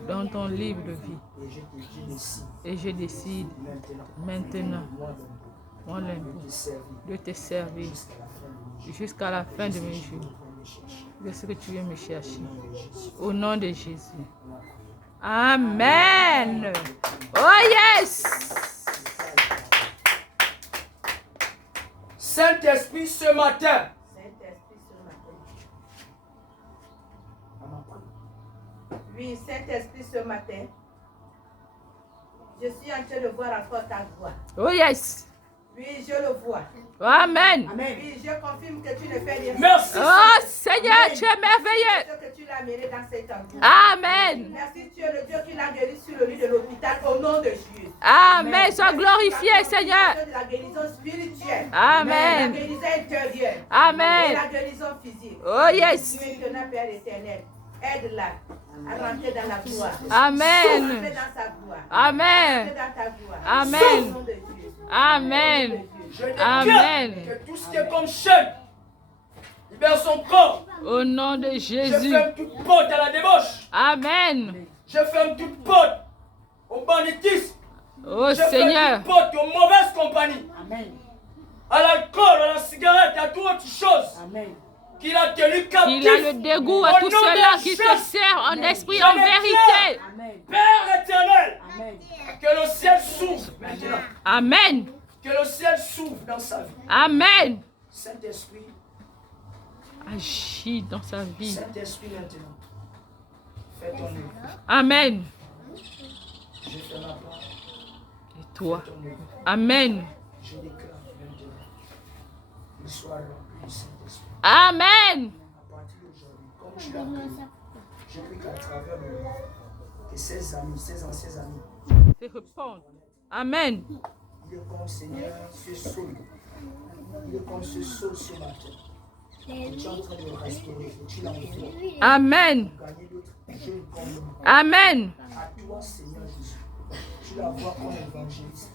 dans ton livre de vie. et je te dis ici, Et je décide maintenant, maintenant, moi, mon l'impôt, de servir de te servir jusqu'à la fin de mes jours. jusqu'à la fin de mes jours. Je cherche. De ce que tu viens me chercher. Au nom de Jésus. Amen. Oh yes. Saint-Esprit, ce matin, Saint-Esprit, ce matin. Maman, prie. Oui, Saint-Esprit, ce matin. Je suis en train de voir encore ta voix. Oh yes. Oui, je le vois. Amen. Amen. Oui, je confirme que tu ne fais rien. merci. Oh Seigneur, tu es merveilleux. Merci que tu l'as amené dans cet endroit. Amen. Merci, tu es le Dieu qui l'a guéri sur le lit de l'hôpital au nom de Jésus. Amen. Sois glorifié, Seigneur. De la guérison spirituelle. Amen. La guérison intérieure. Et Amen. la guérison physique. Oh yes. Maintenant, Père éternel, aide-la à rentrer dans la gloire. Amen. Rentrer dans sa gloire. Amen. Rentrer dans ta gloire. Amen. Au nom de Dieu. Amen. Je déclare Amen. que tout ce qui est comme chaîne libère son corps. Au nom de Je Jésus. ferme toute porte à la débauche. Amen. Je ferme toute porte au banditisme. Oh Je ferme Seigneur. toute porte aux mauvaises compagnies. Amen. À l'alcool, à la cigarette, à toute autre chose Amen. qu'il a tenu captif. Il a le dégoût à Au tous nom ceux-là de qui se Jésus. servent en esprit, Je en déclare. vérité. Amen. Père éternel, Amen. que le ciel s'ouvre maintenant. Amen. Que le ciel s'ouvre dans sa vie. Amen. Saint-Esprit, Agis dans sa vie. Saint-Esprit, maintenant, fais ton œuvre. Amen. Je fais ma part. Et toi. Ton œuvre. Amen. Je déclare maintenant qu'il soit rempli du Saint-Esprit. Amen. À partir d'aujourd'hui, comme tu l'as pris, je prie qu'à travers que ses amis, ses anciens amis, Se répondre. Amen. il est comme Seigneur, ce sol. Il est comme ce sol ce matin. Et tu es en train de le restaurer. Et tu l'envoies Amen. gagner d'autres jeunes comme nous. Amen. À toi, Seigneur Jésus. Tu la vois comme évangéliste.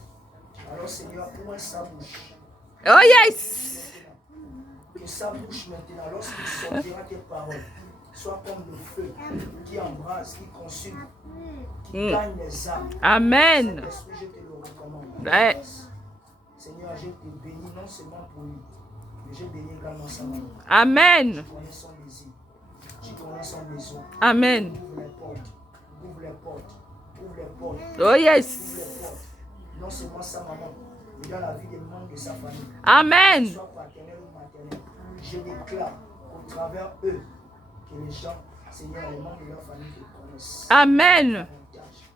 Alors, Seigneur, ouvre sa bouche. Oh yes. Que sa bouche maintenant, lorsqu'il sortira tes paroles, soit comme le feu qui embrase, qui consume, qui gagne les âmes. Amen. Saint-Esprit, je te le recommande. Ouais. Seigneur, je te bénis non seulement pour lui, mais je bénis également sa maman. Amen. Tu connais son désir, tu connais son besoin. Amen. Ouvre les portes, ouvre les portes, ouvre les portes, Oh ouvre yes. les portes. Non seulement sa maman, mais dans la vie des membres de sa famille. Amen. Soit paternel ou maternel, je déclare au travers eux que les gens, Seigneur, les membres de leur famille te connaissent. Amen. Davantage.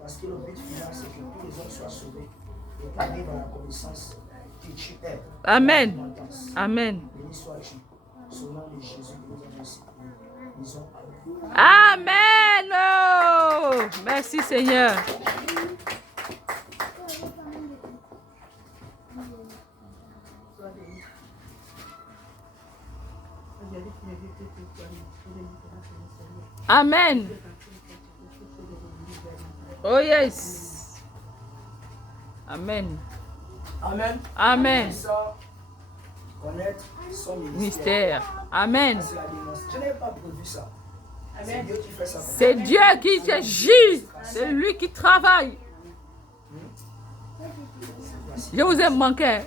Parce que le but final, c'est que tous les hommes soient sauvés et qu'arrivent à la connaissance que tu es. Amen. Amen. Béni sois-tu. Au nom de Jésus, nous avons aussi. Disons Amen. Amen. Oh, merci Seigneur. Amen. Oh yes. Amen. Amen. Amen. Ça, connaître son ministère. Mystère. Amen. C'est la démence. Je n'ai pas prévu ça. C'est Dieu qui fait ça. C'est Dieu qui agit. C'est lui qui travaille. Je vous aime, mon cœur.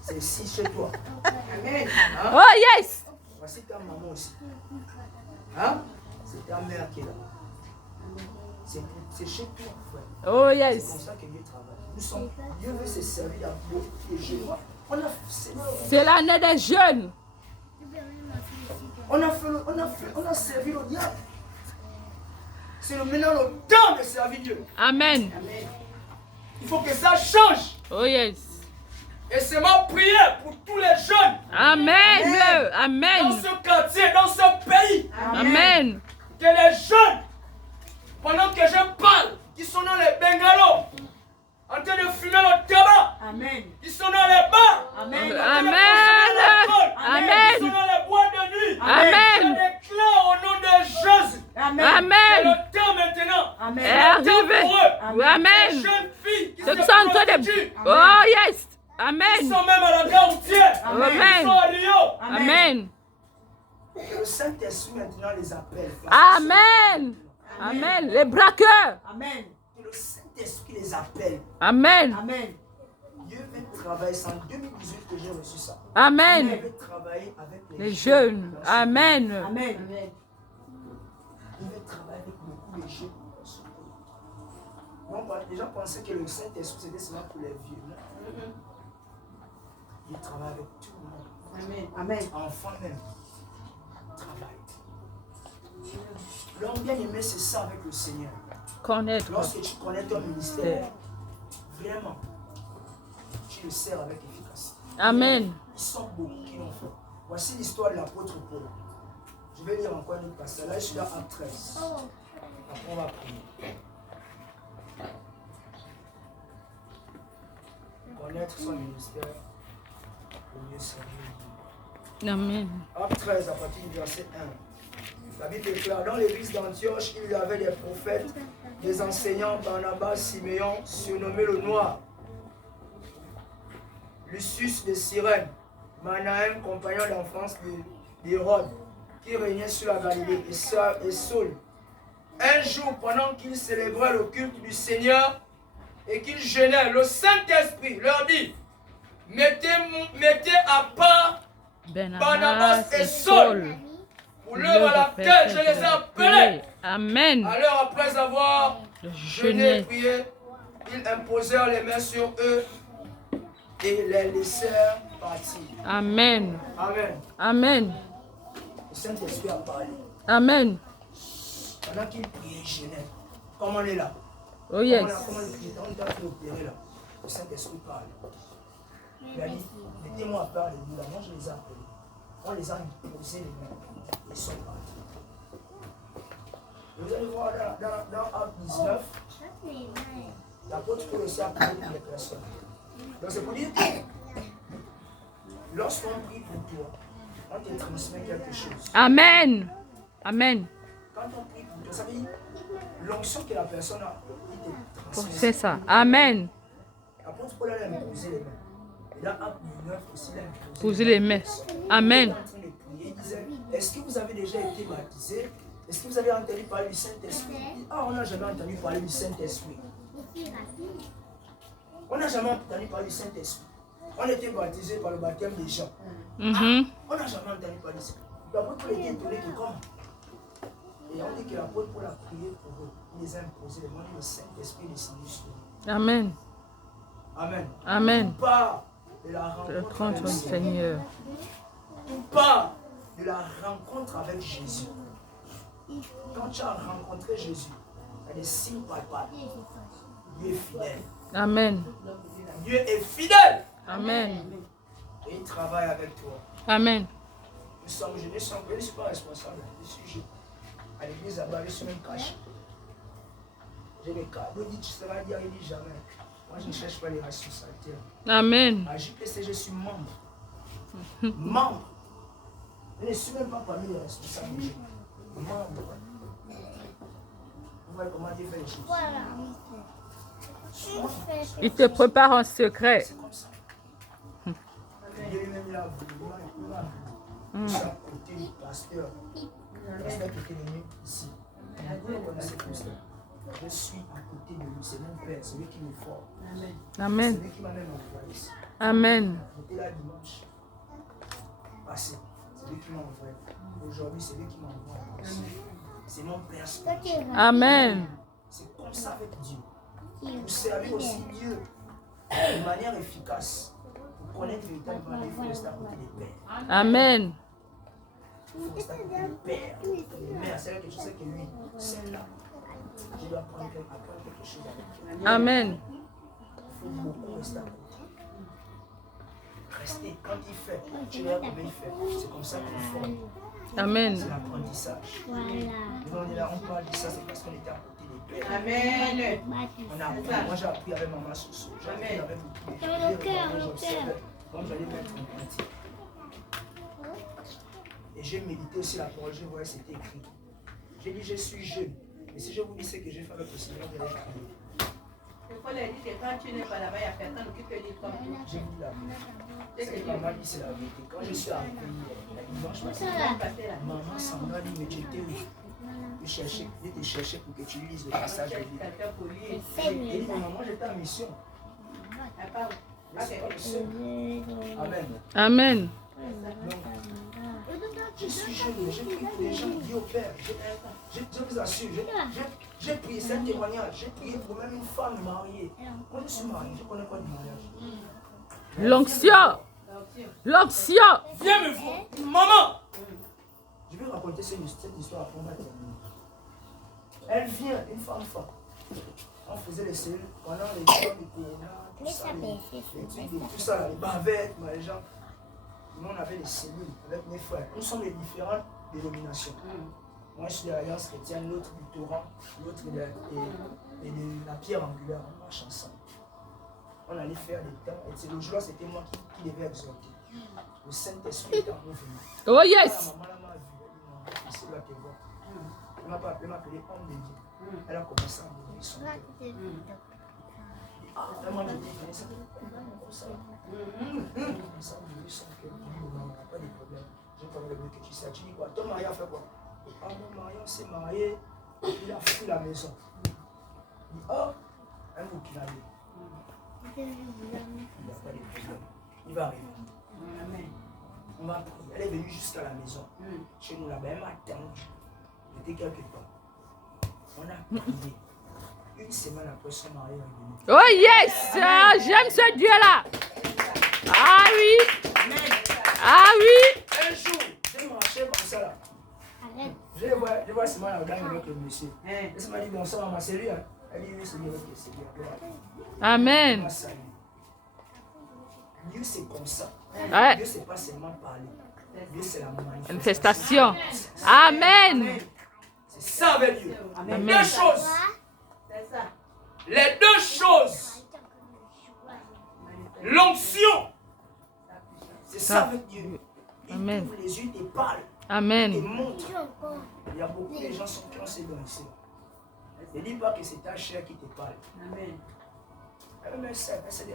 C'est ici chez toi. Amen. Hein? Oh yes. Voici ta maman aussi. Hein? C'est ta mère qui est là. C'est chez toi, frère. Oh C'est yes. comme ça que Dieu travaille. Dieu veut se servir à beaucoup de jeunes. C'est l'année des jeunes. On a servi le diable. C'est maintenant le temps de servir Dieu. Amen. Il faut que ça change. Oh yes. Et c'est ma prière pour tous les jeunes Amen. dans Amen. ce quartier, dans ce pays. Amen. Que les jeunes, pendant que je parle, qui sont dans les bungalows, en train de fumer le tabac, Amen. qui sont dans les bars, Amen. Amen. qui sont dans les boîtes de nuit. Amen. Je déclare au nom de Jésus. Amen. C'est Amen. le temps maintenant. Amen. Est Le temps arrivé. pour eux. Oui, Les amen. jeunes filles qui Ceux se qui sont en train prostituent, de... Oh yes. qui Amen. sont même à la gare routière, Amen. qui sont à Rio. Amen. Que le Saint-Esprit maintenant les appelle. Amen. Amen. Les braqueurs. Amen. Que le Saint-Esprit les appelle. Amen. Amen. Dieu veut travailler. C'est en 2018 que j'ai reçu ça. Dieu Amen. veut travailler avec Les jeunes. dans ce Amen. Amen. Il veut travailler avec beaucoup de jeunes dans ce pays. Donc, les gens pensaient que le Saint-Esprit c'était seulement pour les vieux. Non? Il travaille avec tout le monde. Amen. Amen. Enfants même. Travaille. L'homme bien aimé, c'est ça avec le Seigneur. Connaître. Lorsque tu connais ton ministère, vraiment, tu le sers avec efficacité. Amen. Ils sont beaucoup qui l'ont fait. Voici l'histoire de l'apôtre Paul. Je vais lire encore une autre passage. Là, je suis dans Acte 13. Après, on va prier. Connaître son ministère pour mieux servir Dieu. Amen. Acte 13, à partir du verset 1. La Bible déclare, dans l'église d'Antioche, il y avait des prophètes, des enseignants, Barnabas, Siméon, surnommé le Noir, Lucius de Cyrène, Manahem, compagnon d'enfance d'Hérode, qui régnait sur la Galilée, et Saul. Un jour, pendant qu'ils célébraient le culte du Seigneur et qu'ils jeûnaient, le Saint-Esprit leur dit, mettez à part Barnabas et Saul pour l'heure à laquelle je les ai appelés. Amen. Alors, après avoir jeûné et prié, ils imposèrent les mains sur eux et les laissèrent partir. Amen. Amen. Amen. Le Saint-Esprit a parlé. Amen. Pendant qu'ils priaient, ils jeûnaient. Comme on est là. Oh yes. On est en train d'opérer là. Le Saint-Esprit parle. Il a dit, mettez-moi à part les deux là. Moi, je les ai appelés. On les a imposés les mains. Ils sont partis. Et vous allez voir dans Acte 19, l'apôtre Paul aussi a prié pour les personnes. Donc c'est pour dire que lorsqu'on prie pour toi, on te transmet quelque chose. Amen. Amen. Quand on prie pour toi, ça veut dire l'onction que la personne a, il te transmet. C'est ça. Amen. L'apôtre Paul a imposé les mains. Et dans Acte 19 aussi, il a imposé Posez les mains. Amen. Il était en train de prier, il disait, est-ce que vous avez déjà été baptisé? Est-ce que vous avez entendu parler du Saint-Esprit? Ah, on n'a jamais entendu parler du Saint-Esprit. On n'a jamais entendu parler du Saint-Esprit. On était baptisé par le baptême des gens. Mhm. On n'a jamais entendu parler de ça. L'apôtre Paul était étonné que comment? Et on dit que l'apôtre Paul a prié pour eux. Il les a imposés les mains, le Saint-Esprit est descendu sur eux. Amen. Amen. Amen. Tout part de la Le rencontre contre avec le le Seigneur. Seigneur. Tout part de la rencontre avec Jésus. Quand tu as rencontré Jésus, il y a des signes palpables. Dieu est fidèle. Amen. Dieu est fidèle. Amen. Et il travaille avec toi. Amen. Nous sommes jeunes, je ne suis pas responsable. Je suis jeune. À l'église là-bas, je suis même caché. J'ai des cas. Vous dites, tu seras dire, il dit jamais. Moi, je ne cherche pas les responsabilités. Amen. À JPC, je suis membre. Membre. Je ne suis même pas parmi les responsables. Membre. Vous voyez comment Dieu fait les choses. Il te prépare en secret. C'est comme ça. Dieu lui-même l'a voulu. Je suis à côté du pasteur. Le pasteur qui était venu ici. Vous le connaissez comme ça. Je suis à côté de lui. C'est mon père. C'est lui qui me forme. Amen. C'est lui qui m'a même envoyé ici. Amen. J'étais là dimanche passé. C'est lui qui m'a envoyé. Aujourd'hui, c'est lui qui m'a envoyé. C'est mon père. Amen. C'est comme ça avec Dieu. Vous servez aussi Dieu de manière efficace. Pour connaître véritablement, il faut rester à côté des pères. Amen. Il faut rester à côté des pères. Les mères, c'est là que tu sais que lui, celle-là, je dois apprendre quelque chose avec elle. Amen. Il faut beaucoup rester à côté. Rester quand il fait, tu vois comment il fait. C'est comme ça qu'on forme. Amen. C'est l'apprentissage. On est là, on parle de ça, c'est parce qu'on était à côté des pères. Amen. On a appris. Moi, j'ai appris avec maman Soso. J'ai appris avec beaucoup de choses. J'observais. Donc, j'allais mettre en pratique. Et j'ai médité aussi la parole. Je voyais, c'était écrit. J'ai dit, je suis jeune. Mais si je vous dis ce que j'ai fait avec le Seigneur, vous allez crier. Il faut leur dire que quand tu n'es pas là-bas, il y a personne qui te dit comme toi. J'ai dit la vérité. Ce que maman dit, c'est la vérité. Quand je suis arrivé dimanche passé, maman s'en va dire, mais tu étais où? Je te cherchais pour que tu lises le passage de Bible. J'ai dit, mais maman, j'étais en mission. Mais c'est pas le seul. Amen. Amen. Donc, je suis jeune, j'ai prié pour les gens, dit au Père, je vous assure, j'ai prié, c'est un témoignage, j'ai prié pour même une femme mariée. Quand je suis marié, je ne connais pas du mariage. L'onction. L'onction. Viens me voir, maman. Je vais raconter cette histoire après, on va terminer. Elle vient, une femme forte. On faisait les cellules pendant les temps du corona, tout ça, les bavettes, les gens. Nous, on avait des cellules avec mes frères. Nous sommes de différentes dénominations. Moi, je suis de l'Alliance chrétienne, l'autre du Torrent, l'autre de la pierre angulaire. On marche ensemble. On allait faire des temps. Et le jour-là, c'était moi qui devais exhorter. Le Saint-Esprit est en mouvement. Oh yes. La maman m'a vu. Elle m'a dit, c'est là qu'elle voit. Elle m'a pas appelé, elle m'a appelé homme de Dieu. Elle a commencé à mourir son cœur. Tellement je dis, mais ça comme ça. Comme ça, je dis son cœur. Je dis, non, on n'a pas de problème. Je connais le mieux que tu sais. Tu dis quoi? Ton mari a fait quoi? Ah, mon mari, on s'est marié. Il a fui la maison. Il dit, oh, un mot qu'il a dit. Il n'y a pas de problème. Il va arriver. Amen. On va prier. Elle est venue jusqu'à la maison. Chez nous là-bas, elle m'a attendu. J'étais quelque part. On a prié. Une semaine après son mari est revenu. Oh yes. Ah, j'aime ce Dieu-là. Ah oui. Ah oui. Un jour, j'ai marché comme ça là. Je vois ce mal avec le monsieur. Et ça m'a dit, bon, ça va, c'est lui. Elle dit, oui, c'est lui, c'est lui. Amen. Dieu, c'est comme ça. Ouais. Dieu, c'est pas seulement parler. Dieu, c'est la Manifestation. Amen. C'est ça avec Dieu. Amen. Deux choses. Les deux choses. L'onction. C'est ça avec Dieu. Il Amen. ouvre les yeux, il te parle. Amen. Il te montre. Il y a beaucoup de gens qui ont ces dons ici. Ne dis pas que c'est ta chair qui te parle. Amen. Elle sait que c'est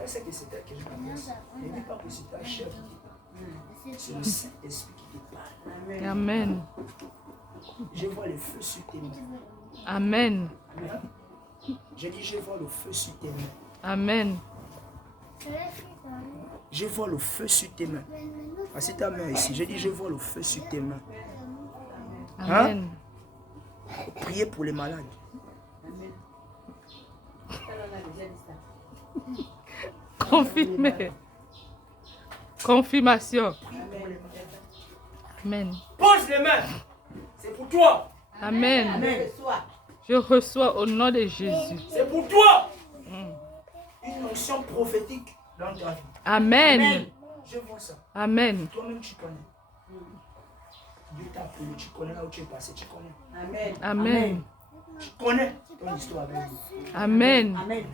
elle que je connaisse. Ne dis pas que c'est ta chair qui te parle. C'est le Saint-Esprit qui te parle. Amen. Je vois le feu sur tes mains. Amen. Amen. Je dis, je vois le feu sur tes mains. Amen. Je vois le feu sur tes mains. Assieds ta main ici. Je dis, je vois le feu sur tes mains. Amen. Priez pour les malades. Confirmé. Confirmation. Amen. Pose les mains. C'est pour toi. Amen. Je reçois au nom de Jésus. C'est pour toi. Une onction prophétique dans ta vie. Amen. Je vois ça. Amen. Toi-même, tu connais. Dieu t'a appelé, tu connais là où tu es passé, tu connais. Amen. Amen. Tu connais ton histoire avec Dieu. Amen. Amen.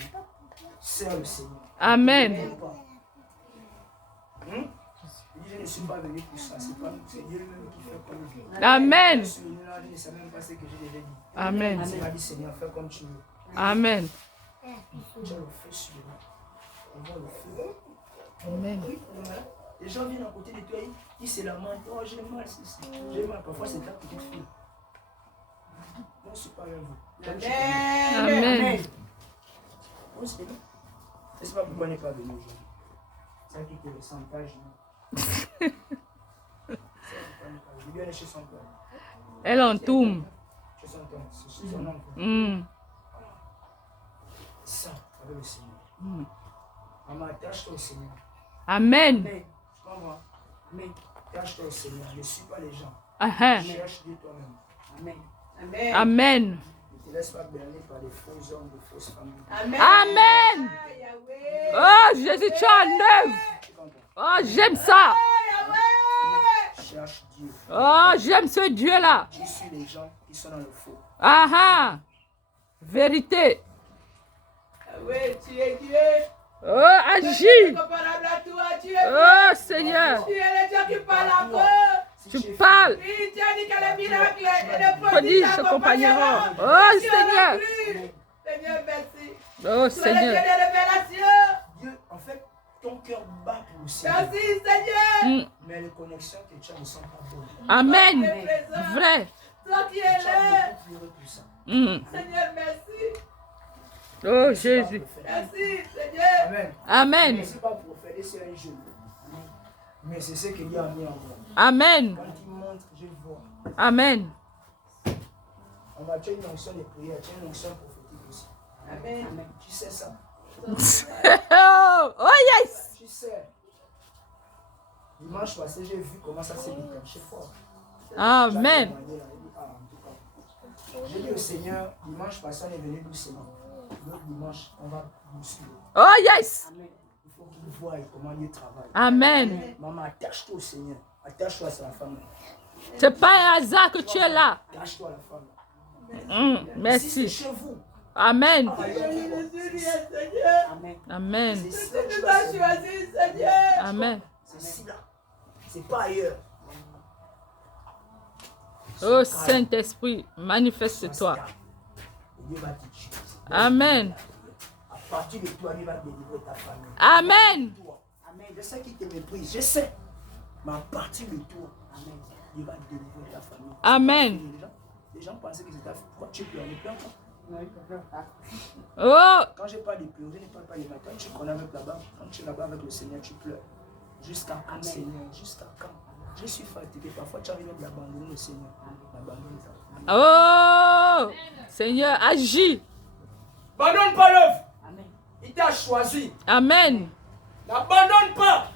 Sers le Seigneur. Amen. N'aime pas. Je ne suis pas venu pour ça, c'est pas c'est Dieu lui-même qui fait comme il veut. Amen. Je ne sais même pas ce que j'ai déjà dit. Amen. Il m'a dit Seigneur, fais comme tu veux. Amen. Tu as le feu sur moi. On voit le feu. Amen. Oui, les gens viennent à côté de toi, ils se lamentent. Oh, j'ai mal, j'ai mal. Parfois, c'est ta petite fille. Moi, je ne suis pas avec vous. Amen. Amen. On se fait. Je ne sais pas pourquoi on n'est pas venu aujourd'hui. C'est qui te le chantage. Je viens aller chez son père. Elle entoure. Chez son père, c'est chez son oncle. Ça, avec le Seigneur. Maman, attache-toi au Seigneur. Amen. Tu comprends? Mais attache-toi au Seigneur. Ne suis pas les gens. Amen. Cherche Dieu toi-même. Amen. Amen. Amen. Ne te laisse pas berner par des faux hommes, des fausses femmes. Amen. Amen. Yahweh. Oh, Jésus, tu es en œuvre. Tu comprends? Oh, j'aime ça. Yahweh. Cherche Dieu. Oh, j'aime ce Dieu-là. Tu suis les gens qui sont dans le faux. Ah ah. Vérité. Yahweh, tu es Dieu. Oh, agis. Comparable à toi, tu es Oh, Seigneur. Tu es le Dieu qui parle encore. Si Tu es parles. Oui, tu as dit que les miracles et les Prodiges prodiges t'accompagneront. t'accompagneront. Oh, Tu es Seigneur. le plus. Seigneur, merci. Oh, Tu es le Dieu Seigneur. des révélations. Dieu, en fait, ton cœur bat pour le Seigneur. Merci, Seigneur. Mais les connexions que tu as ne sont pas bonnes. Amen. Tu es présent. Vrai. Toi qui Tu es as là. beaucoup pleuré pour ça. Seigneur, merci. Oh, Jésus. Merci, Seigneur. Amen. Amen. Mais ce n'est pas prophéter, c'est un jeu. Mais c'est ce que Dieu a mis en moi. Amen. Quand il montre, je vois. Amen. On va tu as une onction de prière, tu as une onction prophétique aussi. Amen. Tu sais ça. Oh, yes. Tu sais. Dimanche passé, j'ai vu comment ça s'est déclenché fort. Amen. J'ai dit au Seigneur, dimanche passé, on est venu doucement. L'autre dimanche, on va bousculer. Oh, yes. Il faut qu'il voie comment Dieu travaille. Amen. Maman, attache-toi au Seigneur. Attache-toi à la femme. C'est pas un hasard que tu es là. Attache-toi à la femme. Si c'est Merci. chez vous, Amen. Jésus, Seigneur. Amen. c'est Tu ça que tu nous vas as choisi, Seigneur. Amen. C'est ici là. C'est pas ailleurs. Oh, Saint-Esprit, manifeste-toi. Dieu va t'utiliser. Amen. À partir de toi, Dieu va délivrer ta famille. Amen. Toi. Amen. Je sais qu'il te méprise, je sais. Mais à partir de toi, Dieu va délivrer ta famille. Amen. Les gens pensaient que c'était pourquoi tu pleures. Ne pleure pas. Oh, Quand je parle de pleurer, je ne parle pas de matin. Quand tu connais avec là-bas, quand tu es là-bas avec le Seigneur, tu pleures. Jusqu'à quand, Seigneur? Jusqu'à quand? Je suis fatigué. Parfois, tu as envie d'abandonner le Seigneur. Abandonne ça. oh, Seigneur, agis. N'abandonne pas l'œuvre. Il t'a choisi. Amen. N'abandonne pas.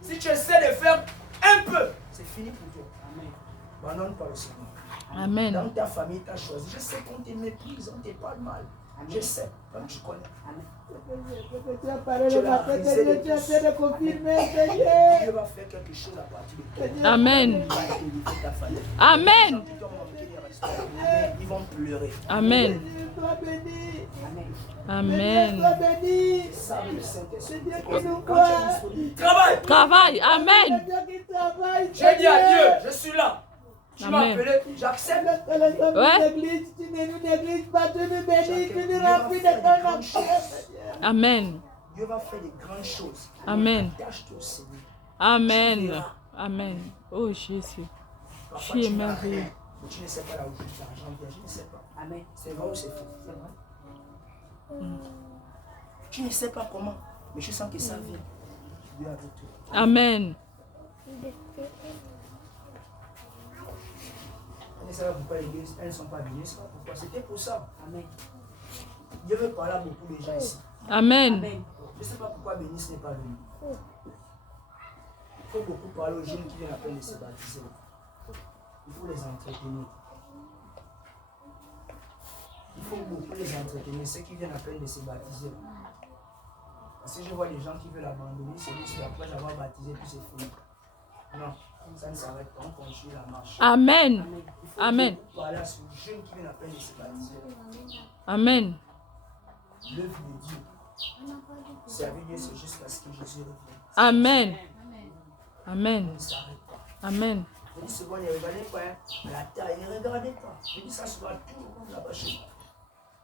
Si tu essaies de faire un peu, c'est fini pour toi. N'abandonne pas le Seigneur. Amen. Dans ta famille, tu as choisi. Je sais qu'on te méprise, on te parle mal. Je sais, comme tu connais. Tu as parlé le matin, Seigneur, tu as fait de confirmer, Seigneur. Dieu va faire quelque chose à partir de toi. Amen. Il va délivrer ta famille. Amen. Ils t'ont manqué des restaurants. Ils vont pleurer. Amen. Sois béni. Amen. Sois béni. Ça, le Saint-Esprit. C'est Dieu qui nous Quand voit. tu es disponible, travaille. Travail. C'est Amen. Dieu qui travaille. J'ai dit à Dieu, je suis là. Tu m'as Amen. appelé, j'accepte. Lorsque les hommes Ouais. nous négligent, tu ne nous négliges pas, tu nous bénis, tu nous Dieu va remplis de faire ton des grandes amour, choses. Seigneur. Amen. Dieu va faire des grandes choses. Amen. Attache-toi au Seigneur. Amen. Amen. Oh Jésus. Parfois, Tu es tu n'as merveilleux. rien, mais tu ne sais pas là où l'argent vient. Je ne sais pas. Amen. C'est vrai ou c'est faux? C'est vrai. Tu ne sais pas comment, mais je sens que ça vient. Dieu est avec toi. Amen. On ne sait pas pourquoi l'église, elles ne sont pas venues. C'est pas pourquoi. C'était pour ça. Amen. Dieu veut parler à beaucoup de gens ici. Amen. Je ne sais pas pourquoi Bénice n'est pas venu. Il faut beaucoup parler aux jeunes qui viennent à peine de se baptiser. Il faut les entretenir. Il faut beaucoup les entretenir, ceux qui viennent à peine de se baptiser. Parce que je vois des gens qui veulent abandonner, c'est juste après avoir baptisé, puis c'est fini. Non. ça ne s'arrête pas. On continue la marche. Amen. Il faut Amen. parler à ce jeune qui vient à peine de se baptiser. Amen. L'œuvre de Dieu. Servir Dieu, c'est jusqu'à ce que Jésus revienne. Amen. Amen. Ça ne s'arrête pas. Amen. Je dis souvent, ne regardez pas à la taille, ne regardez pas. Je dis ça souvent tout là-bas chez moi.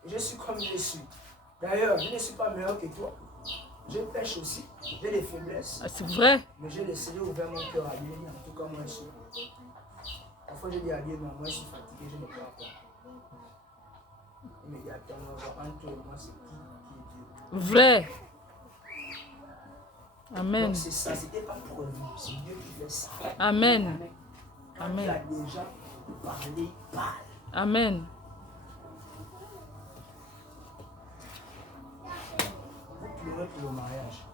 Et je suis comme je suis. D'ailleurs, je ne suis pas meilleur que toi. Je pêche aussi. J'ai des faiblesses. Ah, c'est vrai. Mais j'ai laissé ouvert mon cœur à Dieu. En tout cas, moi, je suis. Parfois, je dis à Dieu, non, moi, je suis fatigué, je ne peux pas. Il me dit, attends, entre toi et moi, c'est qui est Dieu. Vrai. Amen. Donc, c'est ça, c'était pas prévu. C'est Dieu qui fait ça. Amen. Quand il a déjà parlé, parle. Amen. Vous pleurez pour le mariage.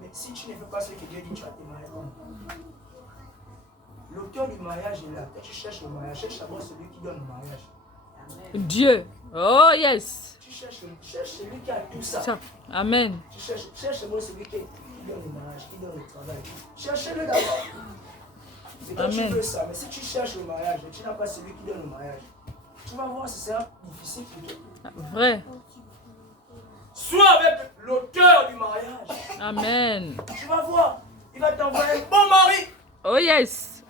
Mais si tu ne fais pas ce que Dieu dit, tu vas te marier. L'auteur du mariage est là. Quand tu cherches le mariage, cherche d'abord celui qui donne le mariage. Dieu. Oh yes. Tu cherches celui qui a tout ça. Amen. Tu cherches d'abord celui qui donne le mariage, qui donne le travail. Cherchez-le d'abord. C'est quand tu veux ça. Mais si tu cherches le mariage et tu n'as pas celui qui donne le mariage, tu vas voir, ce sera difficile pour toi. Vrai. Sois avec l'auteur du mariage. Amen. Tu vas voir, il va t'envoyer un bon mari. Oh yes.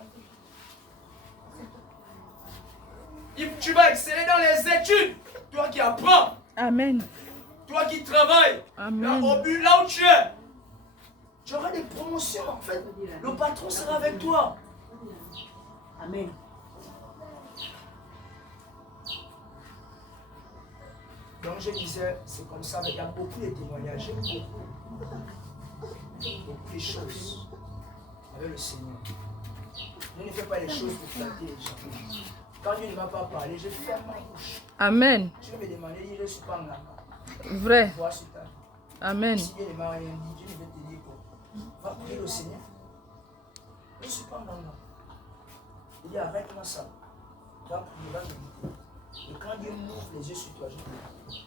Tu vas exceller dans les études. Toi qui apprends. Amen. Toi qui travailles. Amen. Là où tu es. Tu auras des promotions en fait. Le patron sera avec toi. Amen. Donc je disais, c'est comme ça, mais il y a beaucoup de témoignages, j'aime beaucoup de choses avec le Seigneur. Je ne fais pas les choses pour flatter les gens. Quand Dieu ne m'a pas parlé, je ferme ma bouche. Amen. Tu vais me demander, je ne suis pas un Vrai. vois sur ta vie. Amen. Si Dieu ne m'a rien dit, Dieu ne veut te dire quoi. Va prier au Seigneur. Je ne suis pas un homme. Il dit, arrête-moi ça. Va prier, va méditer. Et quand Dieu m'ouvre les yeux sur toi, je prie.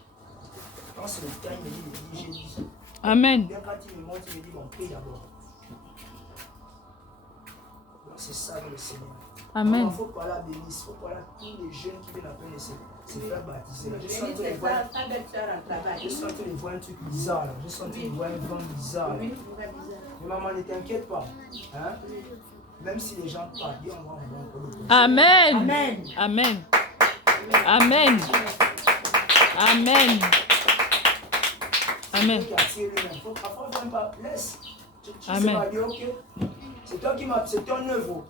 Quand c'est le temps, il me dit, j'ai dit. Amen. Bien quand il me montre, il me dit, bon, prie d'abord. Donc c'est ça le Seigneur. Amen. Il faut parler à Bénis, il faut parler à tous les jeunes qui viennent à peine de se faire baptiser. Je sens Bénis, que les c'est voix, ta belle-sœur en travail. je sens que les voix un truc bizarre là. Je sens que les voix un vent bizarre. Oui, vous êtes bizarre. Mais maman, ne t'inquiète pas. Hein? Même si les gens parlent, Dieu envoie encore le temps. Amen. Amen. Amen. Amen. Amen. Amen. Parfois, ne viens pas. Laisse. Tu Amen. vas dire, ok. C'est toi qui m'as. C'est ton œuvre.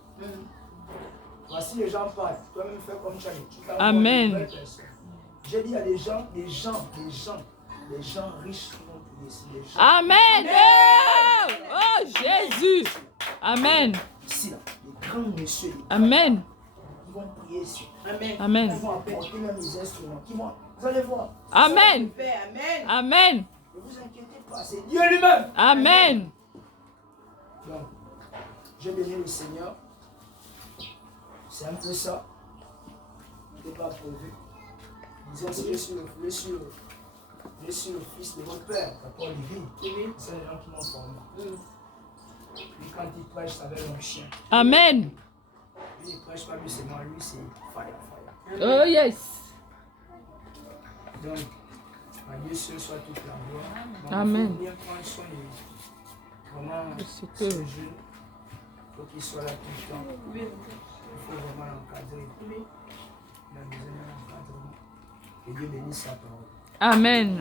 Voici les gens parlent. Toi-même, fais comme tu as dit. Tu Amen. J'ai dit à des gens riches qui vont prier ici. Les gens. Amen. Oh Jésus. Amen. Ici, là, les grands messieurs. Amen. Qui vont prier ici. Amen. Amen. Qui vont apporter même les instruments. Vous allez voir. Amen. Amen. Amen. Ne vous inquiétez pas, c'est Dieu lui-même. Amen. Donc, je bénis le Seigneur. C'est un peu ça. Ce n'était pas prévu. Disons, si je suis le fils de votre père, d'accord, Lévi. C'est les gens qui m'ont formé. Puis quand il prêche, ça va être un chien. Amen. Lui, il ne prêche pas lui seulement, lui, c'est fire. Oh yes. Donc, à Dieu seul soit toute la gloire. Donc, Amen. il faut bien prendre soin de vraiment C'est ce que- jeune. Il faut qu'il soit là tout le temps. Il faut vraiment l'encadrer. Il a besoin d'un encadrement. Que Dieu bénisse sa parole. Amen.